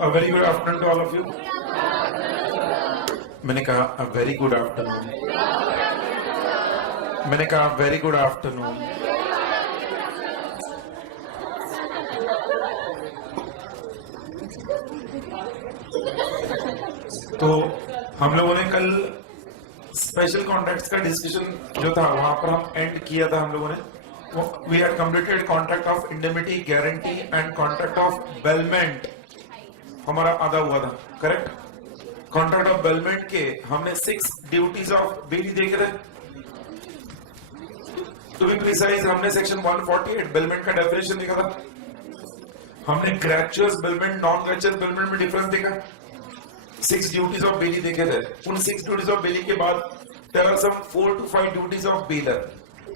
A very good afternoon to all of you. मैंने कहा a very good afternoon. मैंने कहा very good afternoon. तो हम लोगों ने कल स्पेशल कॉन्ट्रैक्ट्स का डिस्कशन जो था वहां पर हम एंड किया था हम लोगों ने. We had completed contract of indemnity, guarantee and contract of bailment. हमारा आधा हुआ था, करेक्ट? कॉन्ट्रैक्ट ऑफ बेलमेंट के हमने 6 ड्यूटीज ऑफ बेली देखे थे. टू बी प्रिसाइज हमने सेक्शन 148 बेलमेंट का डेफिनेशन देखा था. हमने gratuitous bailment, non gratuitous bailment में डिफरेंस देखा. 6 ड्यूटीज ऑफ बेली देखे थे. उन 6 ड्यूटीज ऑफ बेली के बाद there are some 4 to 5 duties of bailor.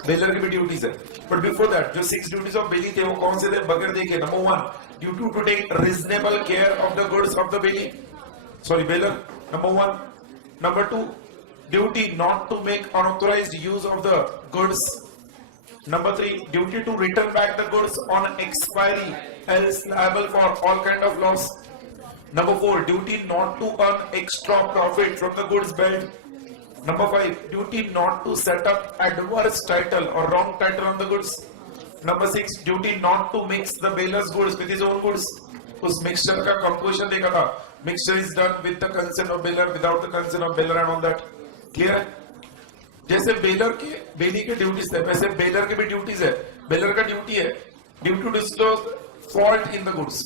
Bailor की भी ड्यूटीज है. बट बिफोर दैट जो 6 ड्यूटीज ऑफ बेली थे वो कौन से थे? बगैर देखे. Number 1, duty to take reasonable care of the goods of the bailee, sorry bailor, number 1. Number 2, duty not to make unauthorized use of the goods. Number 3, duty to return back the goods on expiry, else liable for all kind of loss. Number 4, duty not to earn extra profit from the goods billed. Number 5, duty not to set up adverse title or wrong title on the goods. Number 6, duty not to mix the bailor's goods with his own goods. उस mixture का composition देखा था. Mixture is done with the consent of baler, without the consent of baler and all that. Clear है? जैसे baler के बेली के duties है वैसे बेलर के भी ड्यूटीज है. बेलर का ड्यूटी है duty to disclose fault in the goods,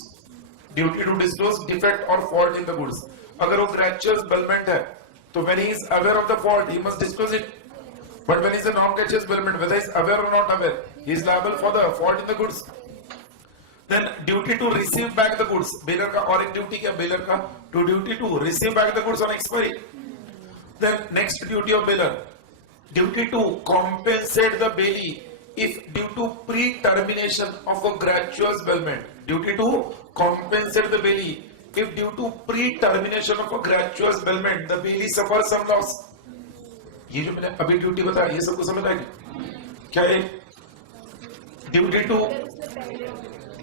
duty to disclose defect और फॉल्ट इन द गुड्स. अगर वो ग्रेचुअस बेलमेंट है तो when he is aware of the fault he must disclose it. But when is a non gratuitous bailment, whether is aware और not aware, he is liable for the fault in the goods. Then duty to receive back the goods. Bailor का और एक duty क्या? Baler का to duty to receive back the goods on expiry. Then next duty of bailor, duty to compensate the bailey if due to pre-termination of a gratuitous bailment. Duty to compensate the bailey if due to pre-termination of a gratuitous bailment the bailey suffers some loss. ये जो मैंने अभी duty बताया ये सबको समझ आ गई क्या? ये ड्यूटी टू,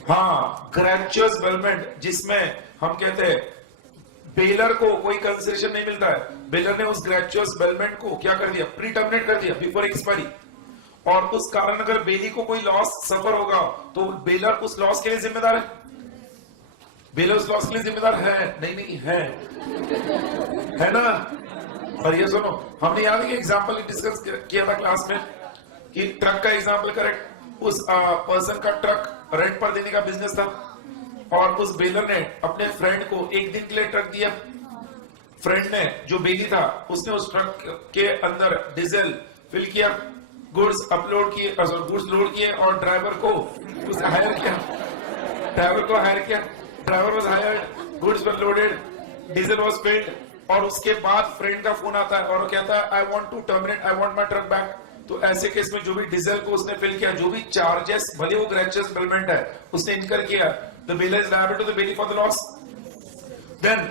हाँ, ग्रेचुअस बेलमेंट जिसमें हम कहते हैं बेलर को कोई कंसेशन नहीं मिलता है. बेलर ने उस ग्रेचुअस बेलमेंट को क्या कर दिया? प्री टर्मिनेट कर दिया बिफोर एक्सपायरी. और उस कारण अगर बेली को कोई लॉस सफर होगा तो बेलर उस लॉस के लिए जिम्मेदार है. बेलर उस लॉस के लिए जिम्मेदार है? नहीं है ना? और ये सुनो, हमने याद है कि एग्जांपल डिस्कस किया था क्लास में कि ट्रक का एग्जांपल, करेक्ट? उस पर्सन का ट्रक रेंट पर देने का बिजनेस था और उस बेलर ने अपने फ्रेंड को एक दिन के लिए ट्रक दिया. फ्रेंड ने जो बेली था उसने उस ट्रक के अंदर डीजल फिल किया, गुड्स अपलोड किए, गुड्स लोड किए और ड्राइवर को हायर किया. Driver was hired, goods were loaded, diesel was field. और उसके बाद फ्रेंड का फोन आता है और वो कहता है I want to terminate, I want my truck back. तो ऐसे केस में जो भी डीजल को उसने फिल किया, जो भी चार्जेस भले वो ग्रेचुअस बेलमेंट है उसने इनकर किया, the bailor is liable to the bailee for the loss. Then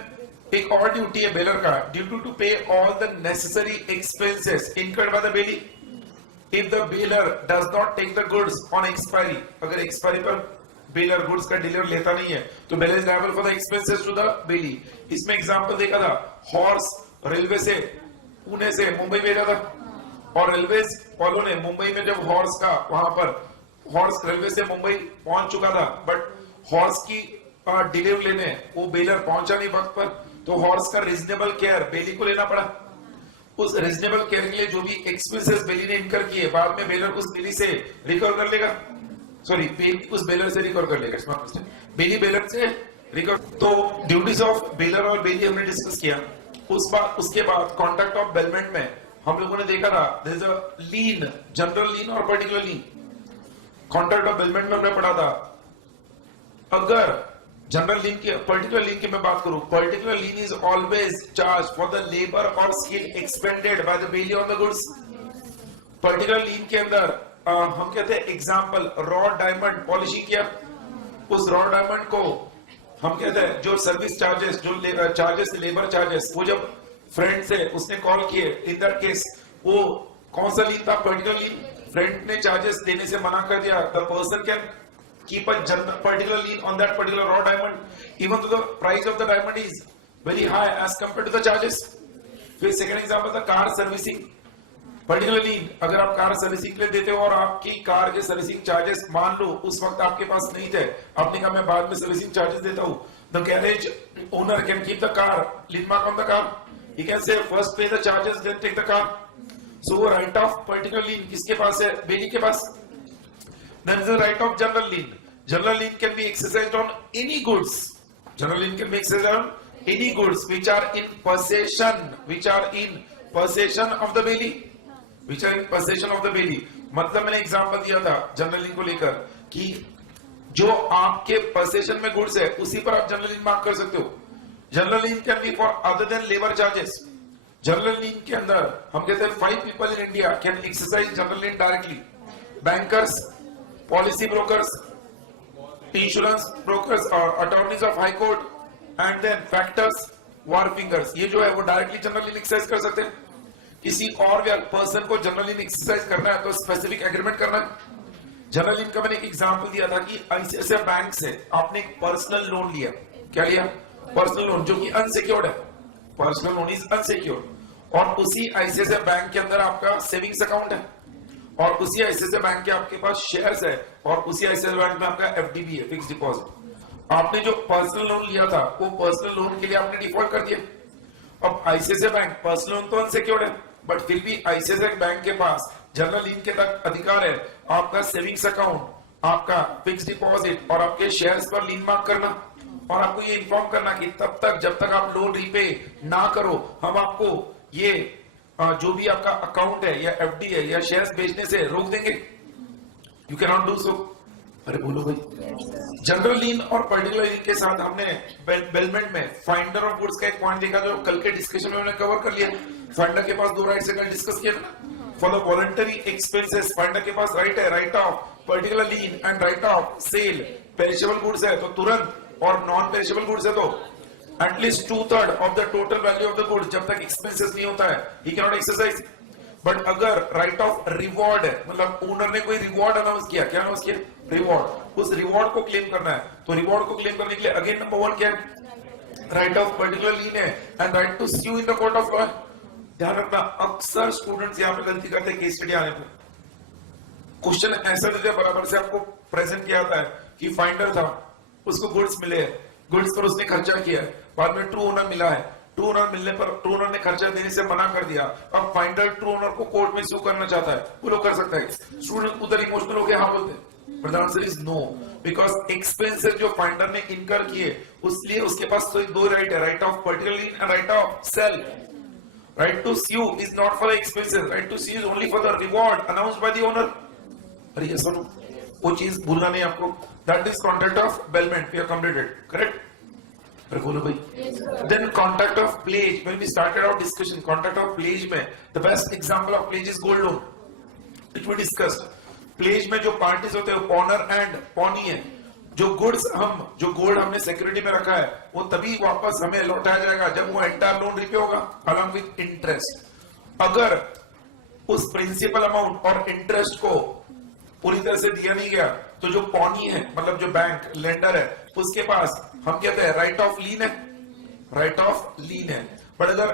एक और ड्यूटी है बेलर का, duty to pay all the necessary expenses incurred by the bailee if the bailor does not take the goods on expiry. अगर expiry पर bailor goods का deliver लेता नहीं है तो bailor is liable for the expenses to the bailee. इसमें example देखा था, हॉर्स रेलवे से पुणे से मुंबई भेजा था और रेलवे वालों ने मुंबई में जब हॉर्स का वहां पर हॉर्स रेलवे से मुंबई पहुंच चुका था बट हॉर्स की डिलीवर लेने वो बेलर पहुंचा नहीं वक्त पर, तो हॉर्स का रीजनेबल केयर बेली को लेना पड़ा. उस रीजनेबल केयर के लिए जो भी एक्सपेंसेस बेली ने इनकर किए बाद में बेलर उस बेली से रिकवर कर लेगा. सॉरी, बेली उस बेलर से रिकवर कर लेगा. बेली बेलर से रिकवर. तो ड्यूटीज ऑफ बेलर और बेली हमने डिस्कस किया. उसके बाद कॉन्ट्रैक्ट ऑफ बेलमेंट में हम लोगों ने देखा था there is a lien, general lien और particular lien. Contract of bailment में हमने पढ़ा था अगर जनरल लीन की, पर्टिकुलर लीन की मैं बात करूं, particular lien is always charge for the labour और skill expended by the bailee on the goods. Particular lien के अंदर हम कहते हैं एग्जांपल रॉ डायमंड पॉलिशिंग किया, उस रॉ डायमंड को हम कहते हैं जो सर्विस चार्जेस, जो चार्जेस लेबर चार्जेस, वो जब फ्रेंड से उसने कॉल किए, इन दैट केस वो कौन सा लीन था? पर्टिकुलर लीन. फ्रेंड ने चार्जेस देने से मना कर दिया, the person can keep a particular lien on that particular raw diamond, even though the price of the diamond is very high as compared to the charges. फिर second example the car servicing, particular lien अगर आप car servicing के लिए देते हो और आपकी car के सर्विसिंग चार्जेस मान लो उस वक्त आपके पास नहीं थे, आपने कहा मैं बाद में सर्विसिंग चार्जेस देता हूँ, the garage owner can keep the car lien mark on the car, he can say first pay the charges then take the car. So right of particular lien किसके पास है? बेली के पास. Then is the right of general lien. General lien can be exercised on any goods. General lien can be exercised on any goods which are in possession of the bailey. Which are in possession of the bailey. मतलब मैंने example दिया था general लीन को लेकर कि जो आपके possession में goods है उसी पर आप जनरल लीन मार्क कर सकते हो. General lien can be for other than labour charges. General lien के अंदर हम कहते हैं 5 people in India can exercise general lien directly. Bankers, policy brokers, insurance brokers और attorneys of high court and then factors, wharfingers, ये जो है वो डायरेक्टली जनरल लीन एक्सरसाइज कर सकते हैं. किसी और पर्सन को जनरल लीन एक्सरसाइज करना है तो स्पेसिफिक एग्रीमेंट करना है. जनरल लीन का मैंने एक एग्जांपल दिया था कि आईसीआईसीआई बैंक से आपने एक पर्सनल लोन लिया. क्या लिया? पर्सनल लोन, जो कि अनसिक्योर्ड है. Personal loan is unsecured. और उसी आईसीआईसीआई बैंक के अंदर आपका सेविंग्स अकाउंट है और उसी आईसीआईसीआई बैंक के आपके पास शेयर्स है और उसी आईसीआईसीआई बैंक में आपका एफडी भी है, फिक्स डिपॉजिट. आपने जो पर्सनल लोन लिया था वो पर्सनल लोन के लिए आपने डिफॉल्ट कर दिया. अब आईसीआईसीआई बैंक पर्सनल लोन तो अनसिक्योर्ड है बट फिर भी आईसीआईसीआई बैंक के पास जनरल लीन के तक अधिकार है आपका सेविंग्स अकाउंट, आपका फिक्स डिपॉजिट और आपके शेयर्स पर लीन मार्क करना और आपको ये इन्फॉर्म करना कि तब तक जब तक आप लोन रीपे ना करो हम आपको ये जो भी आपका अकाउंट है या एफडी है या शेयर्स बेचने से रोक देंगे. You can not do so. अरे बोलो भाई. जनरल लीन और पर्टिकुलर लीन के साथ हमने बेलमेंट में फाइंडर ऑफ गुड्स का एक पॉइंट देखा जो कल के डिस्कशन में हमने कवर कर लिया. फाइंडर के पास 2 राइट्स है, कल डिस्कस किया था. For the voluntary expenses finder के पास राइट है, right of particular lien and right of sale. Perishable goods है तो तुरंत और नॉन पेरिशेबल गुड्स है तो at least 2/3 of the total value of the goods जब तक एक्सपेंसेस नहीं होता है he can not exercise. But अगर राइट ऑफ रिवॉर्ड है, मतलब ओनर ने कोई रिवॉर्ड अनाउंस किया, क्या अनाउंस किया? रिवॉर्ड. उस रिवॉर्ड को क्लेम करना है तो रिवॉर्ड को क्लेम करने के लिए अगेन नंबर 1 क्या है? राइट ऑफ पर्टिकुलर लीन है and right to sue in the court of law. ध्यान रखना अक्सर स्टूडेंट्स यहाँ पे गलती करते हैं केस स्टडी आने पर. क्वेश्चन ऐसा देते हैं बराबर से आपको प्रेजेंट किया जाता है कि फाइंडर था, उसको गुड्स मिले हैं, गुड्स पर उसने खर्चा किया है, बाद में ट्रू ओनर मिला है, ट्रू ओनर मिलने पर ट्रू ओनर ने खर्चा देने से मना कर दिया. अब फाइंडर ट्रू ओनर को कोर्ट में सू करना चाहता है, वो लोग कर सकता है. स्टूडेंट उधर इमोशनल हो गए, हाँ बोलते हैं, but the answer is no. Because expenses जो फाइंडर ने इनकर किए उसलिए उसके पास तो 2 राइट है, right of particular lien and right of sale. Right to sue is not for the expenses, right to sue is only for the reward announced by the owner. अरे ये सुनो, वो चीज भूलना नहीं आपको. That is contract of bailment, we have completed, correct? बोलो भाई. Then contract of pledge, when we started our discussion, contract of pledge में the best example of pledge is gold loan, which we discussed. pledge में जो parties होते हैं पॉनर and pony है. जो goods जो गोल्ड हमने सिक्योरिटी में रखा है वो तभी वापस हमें लौटाया जाएगा जब वो एंटायर लोन रिपे होगा अलॉन्ग विद इंटरेस्ट. अगर उस प्रिंसिपल अमाउंट और इंटरेस्ट को पूरी तरह से दिया नहीं गया तो जो पॉनी है, मतलब जो बैंक लेंडर है, उसके पास हम कहते हैं राइट ऑफ लीन है, राइट ऑफ लीन है. बट अगर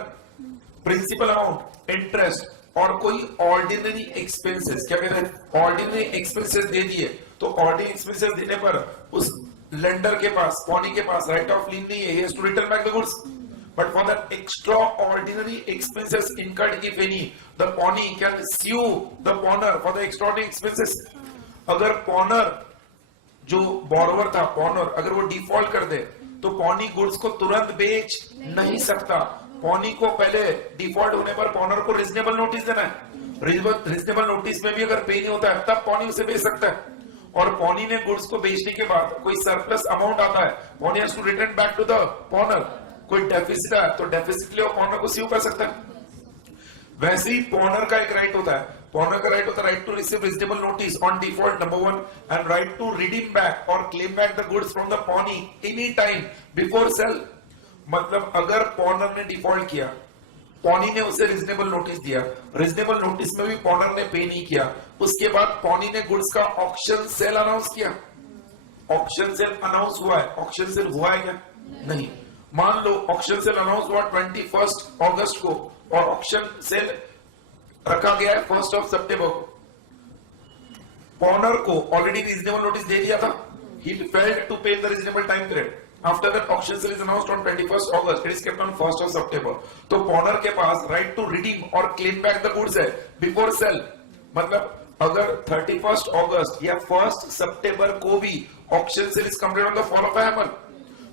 प्रिंसिपल अमाउंट, इंटरेस्ट और कोई ऑर्डिनरी एक्सपेंसेस, क्या कहते हैं, ऑर्डिनरी एक्सपेंसेस दे दिए तो ऑर्डिनरी एक्सपेंसेस देने पर उस लेंडर के पास, पॉनी के पास राइट ऑफ लीन नहीं है, he has to return back the goods. But for the extraordinary expenses incurred, if any, the pawnee can sue the pawner for the extraordinary expenses. अगर पॉनर जो बोरोवर था, पॉनर अगर वो डिफॉल्ट कर दे तो पॉनी गुड्स को तुरंत बेच नहीं सकता. पॉनी को पहले डिफॉल्ट होने पर पॉनर को रीजनेबल नोटिस देना है. रीजनेबल नोटिस में भी अगर पे नहीं होता है तब पॉनी उसे बेच सकता है. और पॉनी ने गुड्स को बेचने के बाद कोई सरप्लस अमाउंट आता है, pawnee has to return back to the pawnor. कोई डेफिसिट है तो डेफिसिट के लिए पॉनर को स्यू कर सकता है. वैसे ही पॉनर का एक राइट होता है, पॉनर का राइट होता है right to receive reasonable notice on default number 1 and right to redeem back और claim back the goods from the pawnee any time before sale. मतलब अगर पॉनर ने डिफॉल्ट किया, पॉनी ने उसे रीजनेबल नोटिस दिया, रीजनेबल नोटिस में भी पॉनर ने पे नहीं किया, उसके बाद पॉनी ने गुड्स का ऑक्शन सेल अनाउंस किया, ऑक्शन सेल अनाउंस हुआ है, ऑक्शन सेल हुआ है क्या? नहीं। मान लो ऑक्शन सेल अनाउंस हुआ 21 अगस्त को और ऑक्शन सेल रखा गया है 1 सितंबर को। ऑनर को ऑलरेडी रीजनेबल नोटिस दे दिया था, he failed to pay the reasonable time period. After that auction sale is announced on 21st August, it is kept on 1st of September. तो ऑनर के पास राइट टू रिडीम और claim back the goods है before sale. मतलब अगर 31st अगस्त या 1st सितंबर को भी auction sale is complete on the fall of hammer,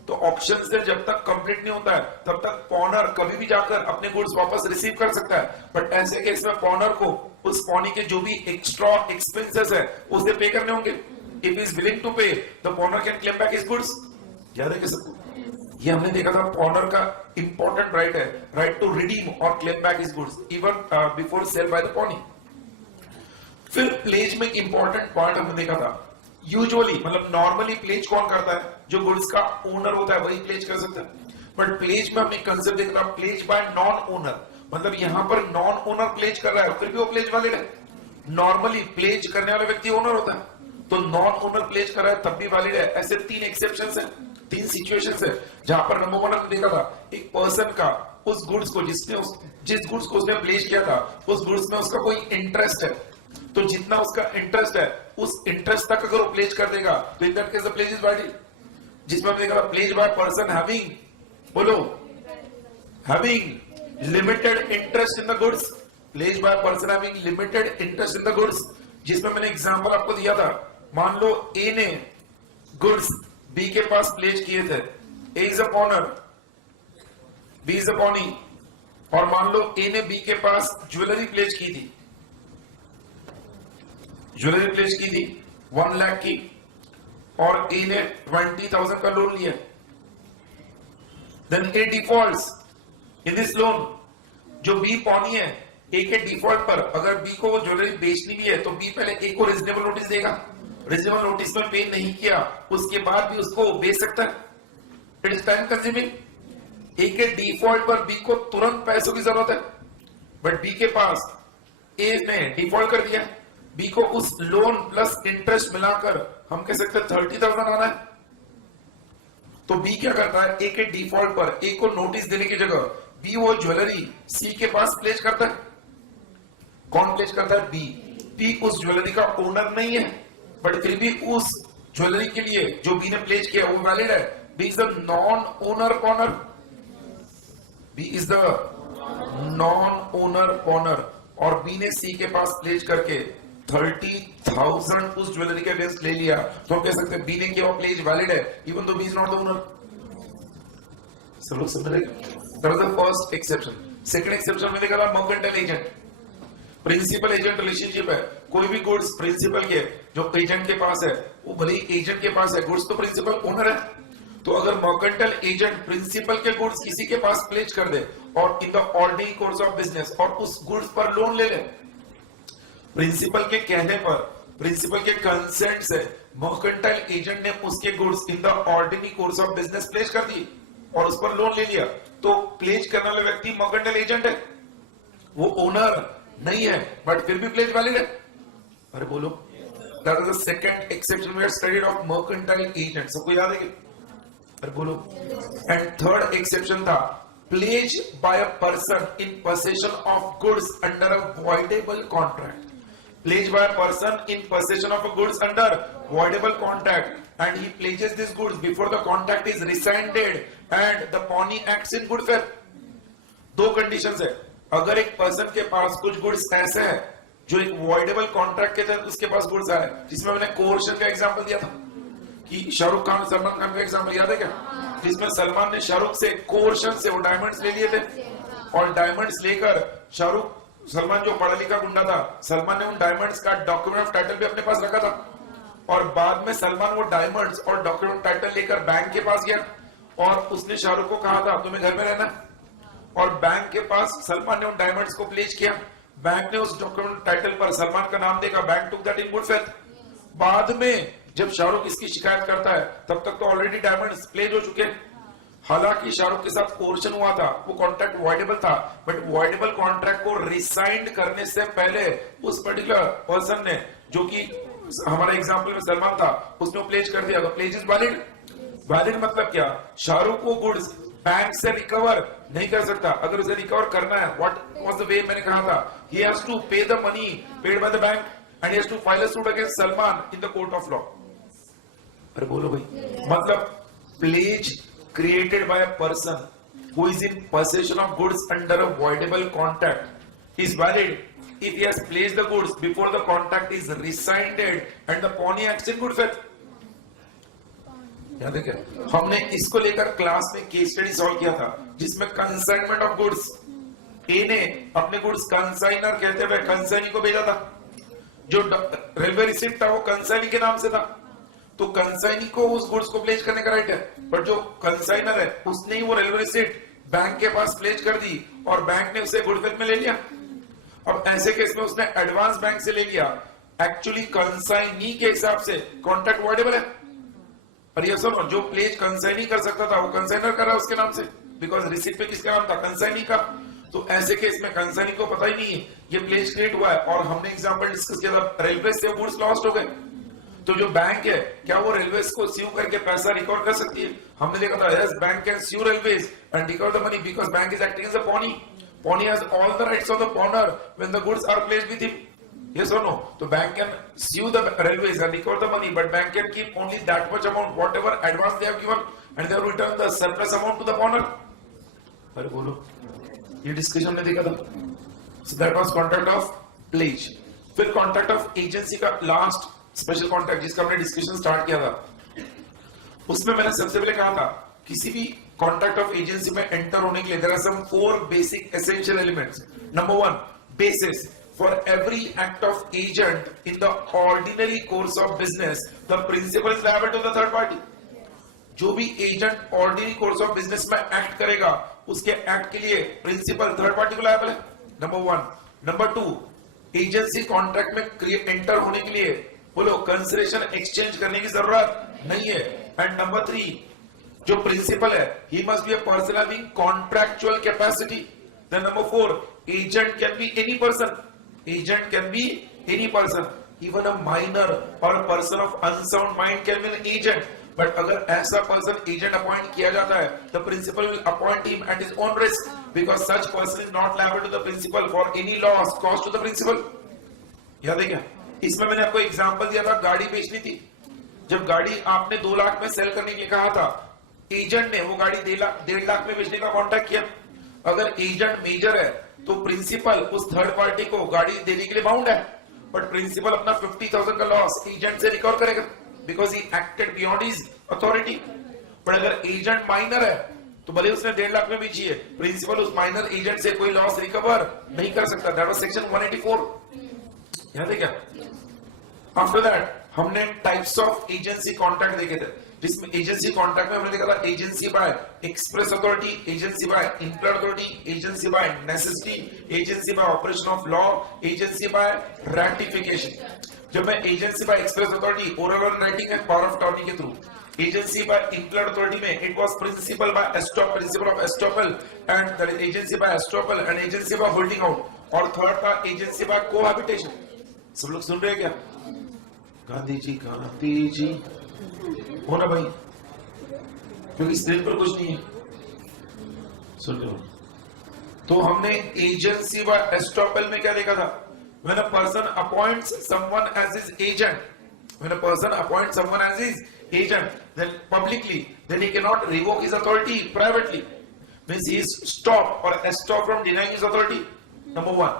तो ऑक्शन सेल जब तक कंप्लीट नहीं होता है तब तक पॉनर कभी भी जाकर अपने गुड्स वापस रिसीव कर सकता है। बट ऐसे केस में पॉनर को उस पॉनी के जो भी एक्स्ट्रा एक्सपेंसेस है उसे पे करने होंगे। If he is willing to pay, the pawnbroker can claim back his goods. याद है क्या सबको? ये हमने देखा था pawnbroker का important right है, right to redeem or claim back his goods even before sale by the pawnee. फिर pledge में एक important point हमने देखा था। Usually मतलब normally pledge कौन करता है? जो goods का owner होता है वही pledge कर सकता है। But pledge में हमने concept देखा था pledge by non-owner, मतलब यहाँ पर non-owner pledge कर रहा है फिर भी वो pledge valid है। Normally pledge करने वाला व्यक्ति owner होता है, तो नॉन ओनर प्लेज कर रहा है तब भी वैलिड है। ऐसे 3 एक्सेप्शंस हैं, 3 सिचुएशंस है जहां पर नंबर 1 हमने देखा था एक पर्सन का उस गुड्स को जिस गुड्स को उसने प्लेज किया था उस गुड्स में उसका कोई इंटरेस्ट है, तो जितना उसका इंटरेस्ट है उस इंटरेस्ट तक अगर वो प्लेज कर देगा तो in that case the pledge is valid. जिसमें हमने देखा प्लेज बाय पर्सन हैविंग, बोलो, having limited interest in the goods, pledge by person having limited interest in the goods. जिसमें मैंने एग्जांपल आपको दिया था, मान लो ए ने गुड्स बी के पास प्लेज किए थे, A is a pawnor, B is a pawnee, और मान लो ए ने बी के पास ज्वेलरी प्लेज की थी, ज्वेलरी प्लेज की थी 1 लाख की, और ए ने 20,000 का लोन लिया। Then A defaults in this loan. जो बी पॉनी है, ए के डिफॉल्ट पर अगर बी को वो ज्वेलरी बेचनी भी है तो बी पहले ए को रीजनेबल नोटिस देगा, रीजनेबल नोटिस में पे नहीं किया उसके बाद भी उसको बेच सकता है। It is time consuming. A के डिफॉल्ट पर बी को तुरंत पैसों की जरूरत है, बट बी के पास ए ने डिफॉल्ट कर दिया, बी को उस लोन प्लस इंटरेस्ट मिलाकर हम कह सकते हैं 30,000 आना है। तो बी क्या करता है, ए के डिफॉल्ट पर ए को नोटिस देने की जगह बी वो ज्वेलरी सी के पास प्लेज करता है। कौन प्लेज करता है? बी। बी उस ज्वेलरी का ओनर नहीं है, बट फिर भी उस ज्वेलरी के लिए जो बी ने प्लेज किया वो वैलिड है। B is the non owner pawnor, B is the non owner pawnor, और बी ने सी के पास प्लेज करके 30,000 उस ज्वेलरी के अगेंस्ट ले लिया, तो हम कह सकते हैं बी ने किया प्लेज वैलिड है even though B is not the owner. सब लोग समझ रहे? That was the first exception. Second exception में देखा था mercantile agent, principal agent relationship है। कोई भी गुड्स प्रिंसिपल के जो एजेंट के पास है वो भले ही एजेंट के पास है, गुड्स तो प्रिंसिपल ओनर है। तो अगर मर्केंटाइल एजेंट प्रिंसिपल के गुड्स किसी के पास प्लेज कर दे और इन the ordinary course of business और उस गुड्स पर लोन ले ले, प्रिंसिपल के कहने पर, प्रिंसिपल के कंसेंट से मर्केंटाइल एजेंट ने उसके goods in the ordinary course of business pledge कर दिए और उस पर लोन ले लिया, तो प्लेज करने वाला व्यक्ति मर्केंटाइल एजेंट है, वो ओनर नहीं है, बट फिर भी प्लेज वैलिड है। अरे बोलो, that is the second exception we have studied of mercantile agent. सबको याद है? अरे बोलो। एंड थर्ड एक्सेप्शन था pledge by a person in possession of goods under a voidable contract. Pledged by a person in possession of a goods under voidable contract, and he pledges these goods before the contract is rescinded and the pawnee acts in good faith. दो conditions है। अगर एक person के पास कुछ goods ऐसे हैं जो एक वॉइडेबल कॉन्ट्रैक्ट के तहत उसके पास गुड्स आए, जिसमें मैंने कोर्शन का एग्जांपल दिया था कि शाहरुख खान सलमान खान का एग्जांपल याद है क्या, जिसमें सलमान ने शाहरुख से कोर्शन से वो डायमंड्स ले लिए थे, और डायमंड्स लेकर सलमान जो पढ़ा लिखा गुंडा था, सलमान ने उन डायमंड्स का डॉक्यूमेंट ऑफ टाइटल भी अपने पास रखा था, और बाद में सलमान वो डायमंड्स और डॉक्यूमेंट टाइटल लेकर बैंक के पास गया और उसने शाहरुख को कहा था तुम्हें घर में रहना, और बैंक के पास सलमान ने उन डायमंड्स को प्लेज किया, बैंक ने उस डॉक्यूमेंट टाइटल पर सलमान का नाम देखा, bank took that in good faith. बाद में जब शाहरुख इसकी शिकायत करता है तब तक तो ऑलरेडी डायमंड्स प्लेज हो चुके हैं। हालांकि शाहरुख के साथ कोर्शन हुआ था, वो कॉन्ट्रैक्ट वॉइडेबल था, बट वॉइडेबल कॉन्ट्रैक्ट को रिसाइंड करने से पहले उस पर्टिकुलर पर्सन ने, जो कि हमारा एग्जाम्पल में सलमान था, उसने प्लेज कर दिया, तो प्लेज इज वैलिड। वैलिड मतलब क्या? शाहरुख को गुड्स बैंक से रिकवर नहीं कर सकता, अगर उसे रिकवर करना है, व्हाट वाज द वे, मैंने कहा था, he has to pay the money paid by the bank and he has to file a suit against Salman in the court of law. अरे बोलो भाई, मतलब pledge created by a person who is in possession of goods under a voidable contract is valid if he has placed the goods before the contract is rescinded and the pawnee acts in good faith। याद है क्या? हमने इसको लेकर class में case study solve किया था, जिसमें कंसाइनमेंट ऑफ गुड्स, ए ने अपने गुड्स कंसाइनर कहते हुए कंसाइनी को भेजा था, जो रेलवे रिसिप्ट था वो कंसाइनी के नाम से था, तो कंसाइनी को उस गुड्स को प्लेज करने का राइट है, पर जो कंसाइनर है उसने ही वो रेलवे रिसिप्ट बैंक के पास प्लेज कर दी और बैंक ने उसे गुड फेथ में ले लिया। अब ऐसे केस में उसने एडवांस बैंक से ले लिया, एक्चुअली कंसाइनी के हिसाब से कॉन्ट्रैक्ट वॉइडेबल है। और ये सुनो, जो प्लेज कंसाइनी कर सकता था वो कंसाइनर कर रहा है उसके नाम से, बिकॉज रिसिप्ट पे किसका नाम था? कंसाइनी का। तो ऐसे केस में कंसाइनी को पता ही नहीं है ये प्लेज क्रिएट हुआ है, और हमने एग्जांपल डिस्कस किया था, रेलवे से गुड्स लॉस्ट हो गए, तो जो बैंक है क्या वो रेलवेज को स्यू करके पैसा रिकवर कर सकती है? हमने देखा था, yes, bank can sue railways and recover the money because bank is acting as a pawnee. Pawnee has all the rights of the pawnor when the goods are placed with him, yes और no? तो bank can sue the railways and recover the money, but bank can keep only that much amount whatever advance they have given and they have return the surplus amount to the पॉनर। अरे बोलो, ये discussion हमने देखा था। So that was contract of pledge. फिर contract of agency का last special contract जिसका हमने डिस्कशन स्टार्ट किया था, उसमें मैंने सबसे पहले कहा था, किसी भी कॉन्ट्रैक्ट ऑफ एजेंसी में एंटर होने के लिए there are some 4 basic essential elements. Number 1, basis for every act of agent in the ordinary course of business the principal is liable to the third party. जो भी agent ordinary course of business में act करेगा, उसके act के लिए principal third party को liable है, number 1। Number 2, agency contract में एंटर होने के लिए बोलो कंसिडरेशन एक्सचेंज करने की जरूरत नहीं है। एंड नंबर 3, जो प्रिंसिपल है, he must be a person having contractual capacity. Then number 4, agent can be any person, agent can be any person, even a minor और person of unsound mind can be an agent. But अगर ऐसा person agent appoint किया जाता है, the principal will appoint him at his own risk, because such person is not liable to the principal for any loss cause to the principal. याद है क्या? इसमें मैंने आपको एग्जांपल दिया था, गाड़ी बेचनी थी, जब गाड़ी आपने 2 लाख में सेल करने के लिए कहा था, एजेंट ने वो गाड़ी 1.5 लाख में बेचने का कॉन्ट्रैक्ट किया। अगर एजेंट मेजर है तो प्रिंसिपल उस थर्ड पार्टी को गाड़ी देने के लिए बाउंड है, बट प्रिंसिपल अपना 50,000 का लॉस एजेंट से रिकवर करेगा because he acted beyond his authority. But अगर एजेंट माइनर है तो भले उसने 1.5 लाख में बेची है, प्रिंसिपल उस माइनर एजेंट से कोई लॉस रिकवर नहीं कर सकता। That was section 184। याद है क्या? आफ्टर दैट हमने टाइप्स ऑफ एजेंसी कॉन्ट्रैक्ट देखे थे, जिसमें एजेंसी कॉन्ट्रैक्ट में हमने देखा था agency by express authority, agency bye employed authority, agency by necessity, agency by operation of law, agency by ratification. जब मैं agency by express authority, oral और राइटिंग है पावर ऑफ अटॉर्नी के थ्रू, एजेंसी बाय इम्प्लॉयड अथॉरिटी में it was principal bye एस्टॉप, principal of estoppel, and that is agency by estoppel and agency by holding out, और third था agency by cohabitation. सब लोग सुन रहे हैं क्या? गांधी जी हो ना भाई, क्योंकि स्क्रीन पर कुछ नहीं है, सुन लो। तो हमने एजेंसी बाय एस्टॉपल में क्या देखा था? When a person appoints someone as his agent, when a person appoints someone as his agent, then publicly, then he cannot revoke his authority privately. Means he is stopped or stopped from denying his authority. Number 1.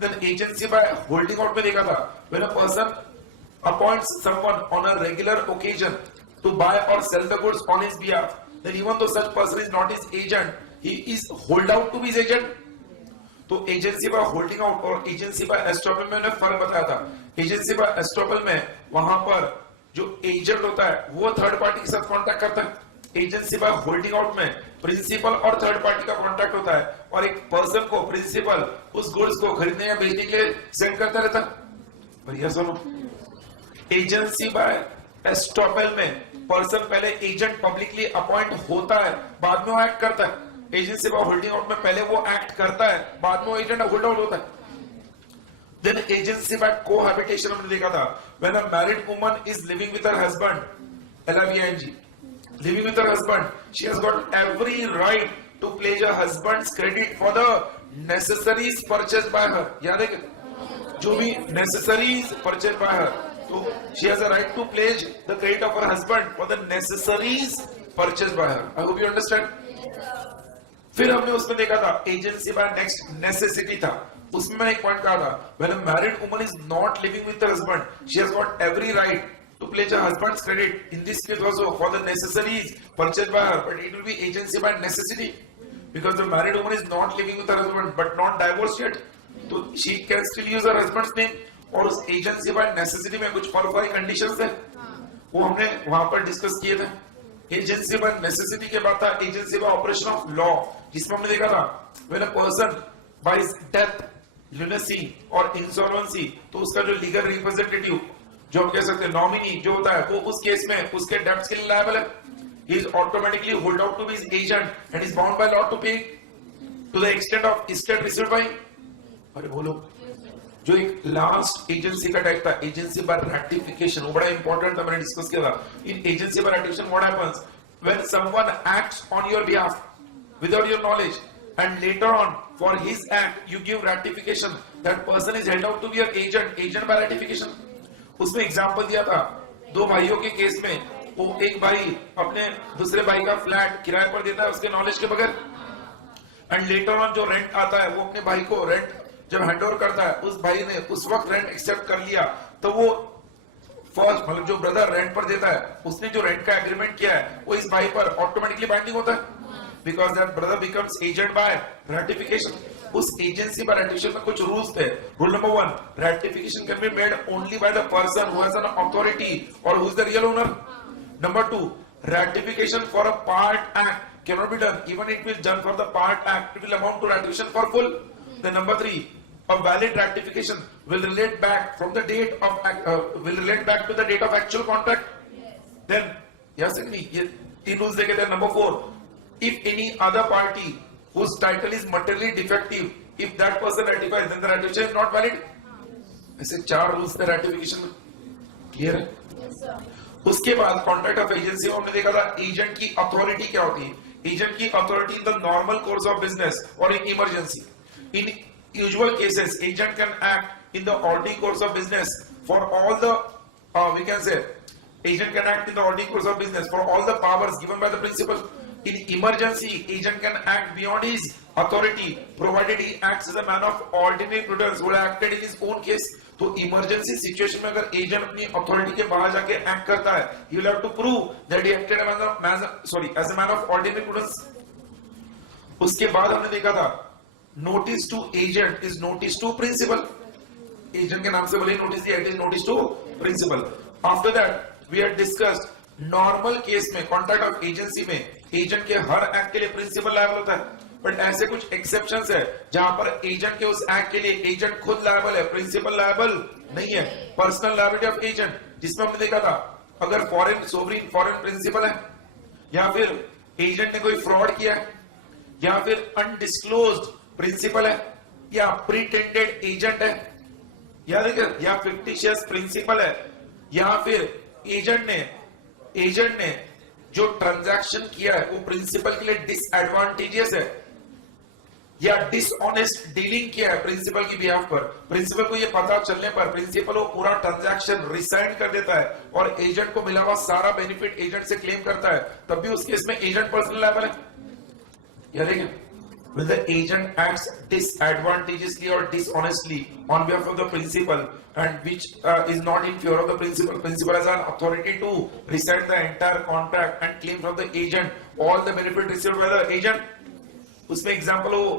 Then agency by holding out में देखा था, when a person appoints someone on a regular occasion to buy or sell the goods on his behalf, then even though such person is not his agent, he is hold out to be his agent. तो agency by holding out और agency by estoppel में मैंने फर्क बताया था। Agency by estoppel में वहां पर जो एजेंट होता है वो थर्ड पार्टी के साथ कॉन्टैक्ट करता है। एजेंसी बाय होल्डिंग आउट में प्रिंसिपल और थर्ड पार्टी का कॉन्टैक्ट होता है, और एक पर्सन को प्रिंसिपल उस गुड्स को खरीदने या बेचने के लिए सेंड करता रहता है। भैया सुनो, एजेंसी बाय एस्टॉपल में पर्सन पहले एजेंट पब्लिकली अपॉइंट होता है, बाद में वो एक्ट करता है। एजेंसी बाय होल्डिंग आउट में पहले वो एक्ट करता है, बाद में वो एजेंट होल्ड आउट होता है। Then agency by cohabitation हमने देखा था, when a married woman is living with her husband, LIVING, living with her husband, she has got every right to pledge her husband's credit for the necessaries purchased by her. याद है क्या? जो भी necessaries purchased by her, तो she has a right to pledge the credit of her husband for the necessaries purchased by her. I hope you understand. फिर हमने उसमें देखा था एजेंसी बाय नेक्स्ट नेसेसिटी था, उसमें मैंने एक पॉइंट कहा था, when a married woman is not living with her husband, she has got every right to pledge her husband's credit, in this case also for the necessaries purchased by her, but it will be agency by necessity because the married woman is not living with her husband but not divorced yet, so she can still use her husband's name. और उस agency by necessity में कुछ qualifying conditions है, वो हमने वहां पर discuss किए थे. एजेंसी बाय नेसेसिटी के बाद था agency by operation of law, जिसमें हमने देखा था when a person by death, lunacy और इंसॉल्वेंसी, तो उसका जो लीगल रिप्रेजेंटेटिव, जो हम कह सकते हैं नॉमिनी जो होता है, वो उस केस में उसके डेब्ट्स के लिए लायबल है. He is automatically hold out to be his agent and is bound by law to pay to the extent of estate received by. अरे बोलो, जो एक लास्ट एजेंसी का टाइप था एजेंसी बाय रैटिफिकेशन, वो बड़ा इंपॉर्टेंट था, मैंने डिस्कस किया था. In agency by ratification what happens when someone acts on your behalf without your knowledge and later on for his act you give ratification, that person is held out to be your agent by ratification. उसमें example दिया था दो भाइयों के case में, वो एक भाई अपने दूसरे भाई का फ्लैट किराए पर देता है उसके नॉलेज के बगैर, एंड लेटर ऑन जो रेंट आता है वो अपने भाई को रेंट जब हैंडओवर करता है, उस भाई ने उस वक्त रेंट एक्सेप्ट कर लिया, तो वो फर्स्ट मतलब जो ब्रदर रेंट पर देता है उसने जो रेंट का एग्रीमेंट किया है वो इस भाई पर ऑटोमेटिकली बाइंडिंग होता है, because that brother becomes agent by ratification. उस एजेंसी by ratification में कुछ रूल्स थे. Rule number 1, ratification can be made only by the person who has an authority or who is the real owner. Number 2, ratification for a part act cannot be done, even if it is done for the part act, it will amount to ratification for full. Then number 3, a valid ratification will relate back from the date of will relate back to the date of actual contract. Then yes or no, ये तीन rules देखे थे. Number 4, if any other party whose title is materially defective, if that person ratifies, then the ratification is not valid. ऐसे 4 rules थे ratification में. Clear है? Yes, sir. उसके बाद कॉन्ट्रैक्ट ऑफ एजेंसी में हमने देखा था एजेंट की अथॉरिटी क्या होती है. एजेंट की authority in the normal course of business और in emergency. In usual cases agent can act in the ordinary course of business for all the we can say agent can act in the ordinary course of business for all the powers given by the principal. In emergency, agent can act beyond his authority, provided he acts as a man of ordinary prudence who acted in his own case. तो emergency situation में अगर agent अपनी authority के बाहर जाके act करता है, he will have to prove that he acted as a man of ordinary prudence. उसके बाद हमने देखा था notice to agent is notice to principal. Agent के नाम से बोले नोटिस दिया, it is notice to principal. After that we had discussed normal case में कॉन्ट्रैक्ट ऑफ एजेंसी में एजेंट के हर एक्ट के लिए प्रिंसिपल लायबल होता है, बट ऐसे कुछ एक्सेप्शंस है जहां पर एजेंट के उस एक्ट के लिए एजेंट खुद लायबल है, प्रिंसिपल लायबल नहीं है. पर्सनल लायबिलिटी ऑफ एजेंट, जिसमें हमने देखा था अगर फॉरेन सोवरिन फॉरेन प्रिंसिपल है, या फिर एजेंट ने कोई फ्रॉड किया है, या फिर अनडिस्क्लोज्ड प्रिंसिपल है, या प्रीटेंडेड एजेंट है, या फिक्टिशियस प्रिंसिपल है, या फिर एजेंट ने जो ट्रांजैक्शन किया है वो प्रिंसिपल के लिए डिसएडवांटेजियस है, या डिसऑनेस्ट डीलिंग किया है प्रिंसिपल की बिहाफ पर. प्रिंसिपल को ये पता चलने पर प्रिंसिपल वो पूरा ट्रांजैक्शन रिसाइन कर देता है और एजेंट को मिला हुआ सारा बेनिफिट एजेंट से क्लेम करता है, तब भी उस केस में एजेंट पर्सनल लायबल है. याद है when the agent acts disadvantageously or dishonestly on behalf of the principal and which is not in favor of the principal has an authority to rescind the entire contract and claim from the agent all the benefit received by the agent. उसमें example वो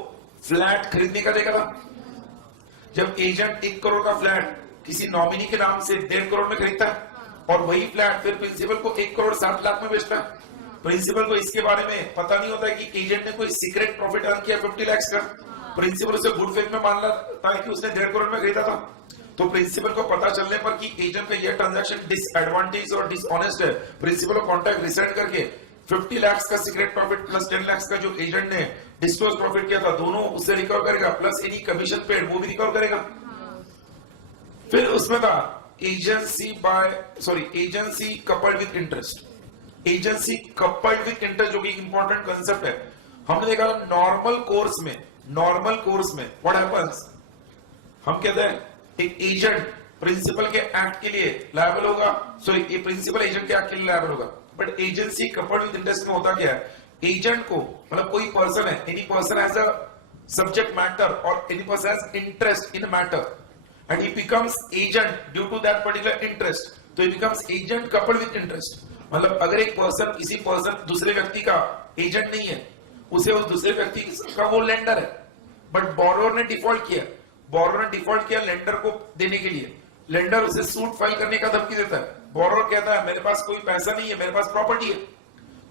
flat खरीदने का देखा था. जब agent 1 crore का flat किसी nominee के नाम से 1.5 करोड़ में खरीदता है और वही फ्लैट फिर प्रिंसिपल को 1 करोड़ 7 लाख में बेचता है. प्रिंसिपल को इसके बारे में पता नहीं होता है कि एजेंट ने कोई सीक्रेट प्रॉफिट अर्न किया 50 लाख का. प्रिंसिपल उसे गुड फेथ में मान लेता है कि उसने 1.5 करोड़ में खरीदा था. तो प्रिंसिपल को पता चलने पर कि एजेंट का यह ट्रांजैक्शन डिसएडवांटेज और डिसऑनेस्ट है, प्रिंसिपल को कॉन्ट्रैक्ट रिसाइड करके 50 लाख का सीक्रेट प्रॉफिट प्लस 10 लाख का जो एजेंट ने डिस्क्लोज प्रॉफिट किया था दोनों उससे रिकवर करेगा, प्लस एनी कमीशन पेड वो भी रिकवर करेगा. फिर उसमें था agency coupled with interest. Agency coupled with interest जो कि इंपॉर्टेंट कंसेप्ट है। हमने देखा नॉर्मल कोर्स में व्हाट हैपेंस, हम कहते हैं एक एजेंट प्रिंसिपल के एक्ट के लिए लायबल होगा, सॉरी ये प्रिंसिपल एजेंट के एक्ट के लिए लायबल होगा। But agency coupled with interest में होता क्या है, एजेंट को मतलब कोई पर्सन है, any person has a subject matter और any person has interest in matter and he becomes agent due to that particular interest, तो he becomes agent coupled with interest। मतलब अगर एक पर्सन किसी पर्सन दूसरे व्यक्ति का एजेंट नहीं है, उसे उस दूसरे व्यक्ति का वो लेंडर है, बट बोरोवर ने डिफॉल्ट किया लेंडर को देने के लिए। लेंडर उसे सूट फाइल करने का धमकी देता है। बोरोवर कहता है मेरे पास कोई पैसा नहीं है, मेरे पास प्रॉपर्टी है,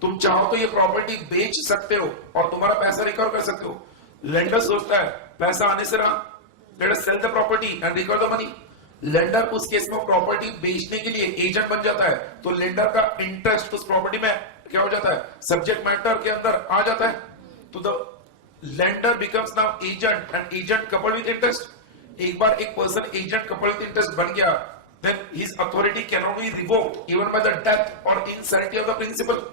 तुम चाहो तो ये प्रॉपर्टी बेच सकते हो और तुम्हारा पैसा रिकवर कर सकते हो। लेंडर सोचता है पैसा आने से रहा, let us sell the property and recover the money। Lender उस केस में प्रॉपर्टी बेचने के लिए एजेंट बन जाता है, तो लेंडर का इंटरेस्ट उस प्रॉपर्टी में क्या हो जाता है, सब्जेक्ट मैटर के अंदर आ जाता है। तो the lender becomes now agent and agent coupled with interest. एक बार एक person agent coupled with interest बन गया, then his authority cannot be revoked even by the death or insanity of the principal।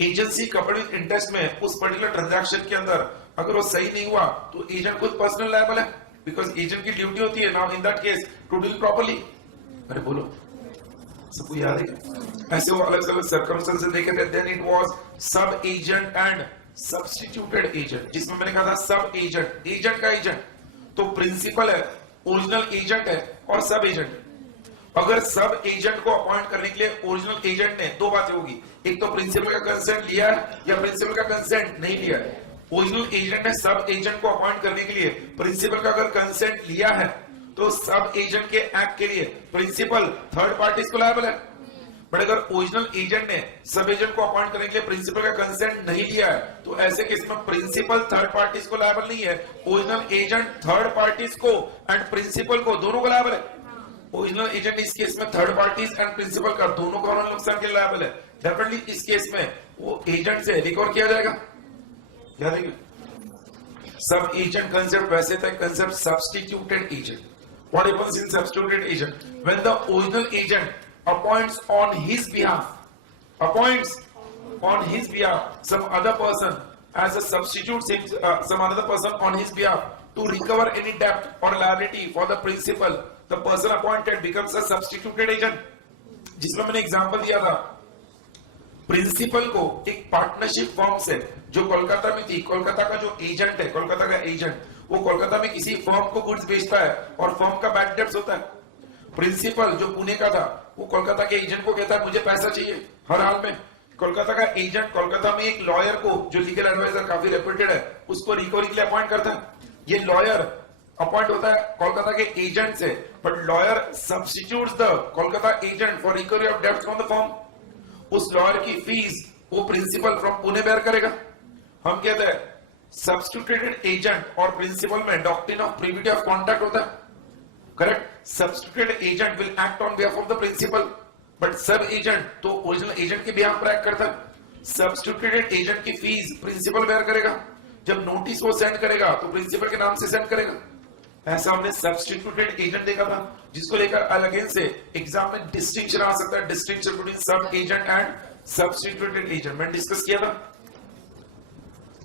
Agency coupled with interest में उस particular transaction के अंदर अगर वो सही नहीं हुआ तो एजेंट खुद पर्सनल लायबल है, बिकॉज एजेंट की ड्यूटी होती है now in that case to deal properly. अरे बोलो सबको याद है? ऐसे वो अलग अलग सर्कमस्टेंसेस देखे थे। देन इट वाज सब एजेंट एंड सब्स्टिट्यूटेड एजेंट, जिसमें मैंने कहा था सब एजेंट का एजेंट तो प्रिंसिपल है, ओरिजिनल एजेंट है और सब एजेंट है। अगर सब एजेंट को अपॉइंट करने के लिए ओरिजिनल एजेंट ने दो बातें होगी, एक तो प्रिंसिपल का कंसेंट लिया है या प्रिंसिपल का कंसेंट नहीं लिया है। ओरिजिनल एजेंट ने सब एजेंट को अपॉइंट करने के लिए प्रिंसिपल का अगर कंसेंट लिया है तो सब एजेंट के एक्ट के लिए प्रिंसिपल थर्ड पार्टीज को लायबल है। बट अगर ओरिजिनल एजेंट ने सब एजेंट को अपॉइंट करने के लिए प्रिंसिपल का कंसेंट नहीं लिया है तो ऐसे केस में प्रिंसिपल थर्ड पार्टीज को लायबल नहीं है, ओरिजिनल एजेंट थर्ड पार्टीज को एंड प्रिंसिपल को दोनों को लायबल है। ओरिजिनल एजेंट इस केस में थर्ड पार्टीज एंड प्रिंसिपल का दोनों का नुकसान के लिए लायबल है। डेफिनेटली इस केस में वो एजेंट से रिकवर किया जाएगा। याद है सब एजेंट कंसेप्ट वैसे था, concept substituted agent. What happens in substituted agent, when the original agent appoints on his behalf some other person as a substitute, some other person on his behalf to recover any debt or liability for the principal, the person appointed becomes a substituted agent। जिसमें मैंने example दिया था, principal को एक partnership firm से जो कोलकाता में थी, कोलकाता का जो एजेंट है, कोलकाता का एजेंट वो कोलकाता में किसी फर्म को गुड्स बेचता है और फर्म का बैड डेट्स होता है। प्रिंसिपल जो पुणे का था वो कोलकाता के एजेंट को कहता है मुझे पैसा चाहिए हर हाल में। कोलकाता का एजेंट कोलकाता में एक लॉयर को जो लीगल एडवाइजर काफी रेप्यूटेड है उसको रिकवरी के लिए अपॉइंट करता है। ये लॉयर अपॉइंट होता है कोलकाता के एजेंट से, but lawyer substitutes the Kolkata agent for recovery of debts from the firm. उस लॉयर की फीस वो प्रिंसिपल फ्रॉम पुणे बेयर करेगा। हम कहते हैं सब्स्टिट्यूटेड एजेंट और प्रिंसिपल में doctrine of privity of contract होता है, correct. Substituted agent will act on behalf of the principal, but sub agent तो ओरिजिनल एजेंट के बिहाफ पर एक्ट करता है। सब्स्टिट्यूटेड एजेंट की फीस प्रिंसिपल बेयर करेगा। जब नोटिस वो सेंड करेगा तो प्रिंसिपल के नाम से सेंड करेगा। ऐसा हमने सब्स्टिट्यूटेड एजेंट देखा था, जिसको लेकर अलग से एग्जाम में डिस्टिंक्शन आ सकता है, डिस्टिंक्शन बिटवीन सब एजेंट एंड सब्स्टिट्यूटेड एजेंट मैंने डिस्कस किया था।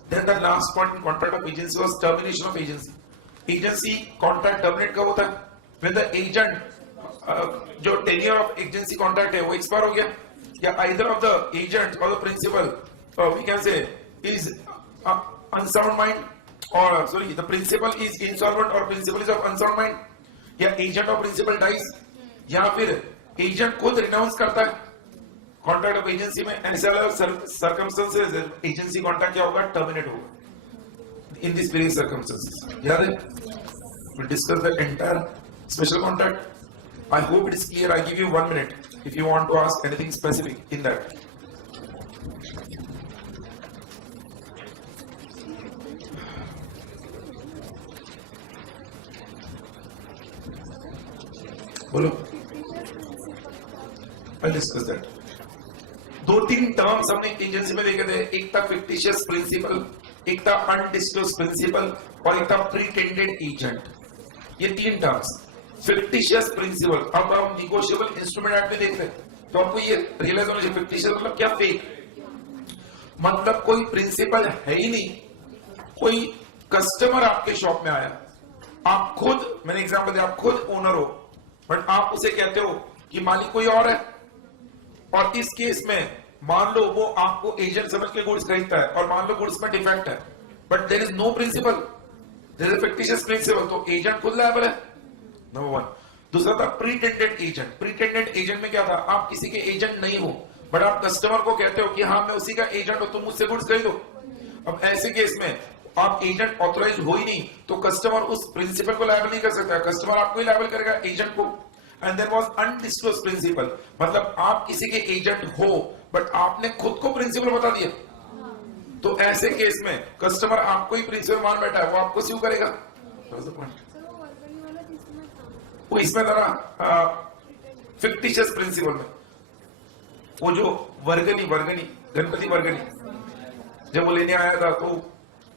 Then the last point in contract of agency was termination of agency। Agency contract terminate कब होता है? When the agent जो टेन्योर ऑफ एजेंसी कॉन्ट्रैक्ट है वो एक्सपायर हो गया, या either of the agent or the principal we can say is unsound mind, or sorry the principal is insolvent or principal is of unsound mind, या agent or principal dies, या फिर agent खुद renounce करता है contract of agency में। ऐसे अलग circumstances agency contract क्या होगा? टर्मिनेट होगा इन दिस वेरियस सर्कमस्टेंसेस। याद है? we'll discuss the entire special contract. I hope it is clear. I give you 1 minute if you want to ask anything specific in that. बोलो, I'll discuss that. 2-3 terms हमने agency में देखे थे, एक था fictitious principal, एक था undisclosed principal और एक था प्रीटेंडेड एजेंट। ये 3 टर्म्स फिक्टिशियस प्रिंसिपल। अब हम निगोशिएबल इंस्ट्रूमेंट एक्ट में देखते हैं तो आपको ये रियलाइज होना चाहिए फिक्टिशियस मतलब क्या, फेक। मतलब कोई प्रिंसिपल है ही नहीं। कोई कस्टमर आपके शॉप में आया, आप खुद, मैंने एग्जांपल दिया, आप खुद ओनर हो बट आप उसे कहते हो कि मालिक कोई और है, और इस केस में मान लो वो आपको एजेंट समझ के गुड्स खरीदता है और मान लो गुड्स में डिफेक्ट है but there is no principal, there is fictitious principal, तो एजेंट खुद लायबल है, नंबर वन। दूसरा था प्रीटेंडेंट एजेंट। प्रीटेंडेंट एजेंट में क्या था, आप किसी के एजेंट नहीं हो बट आप कस्टमर को कहते हो कि हाँ मैं उसी का एजेंट हूं, तुम मुझसे गुड्स खरीदो। अब ऐसे केस में आप एजेंट ऑथराइज हो ही नहीं तो कस्टमर उस प्रिंसिपल को लायबल नहीं कर सकता, कस्टमर आपको ही लायबल करेगा, एजेंट को। And there was undisclosed principal, मतलब आप किसी के एजेंट हो बट आपने खुद को प्रिंसिपल बता दिया, तो ऐसे केस में कस्टमर आपको ही प्रिंसिपल मान बैठा है, वो आपको स्यू करेगा। वो इसमें था फिक्टिशियस प्रिंसिपल में, वो जो वर्गनी गणपति वर्गनी जब वो लेने आया था तो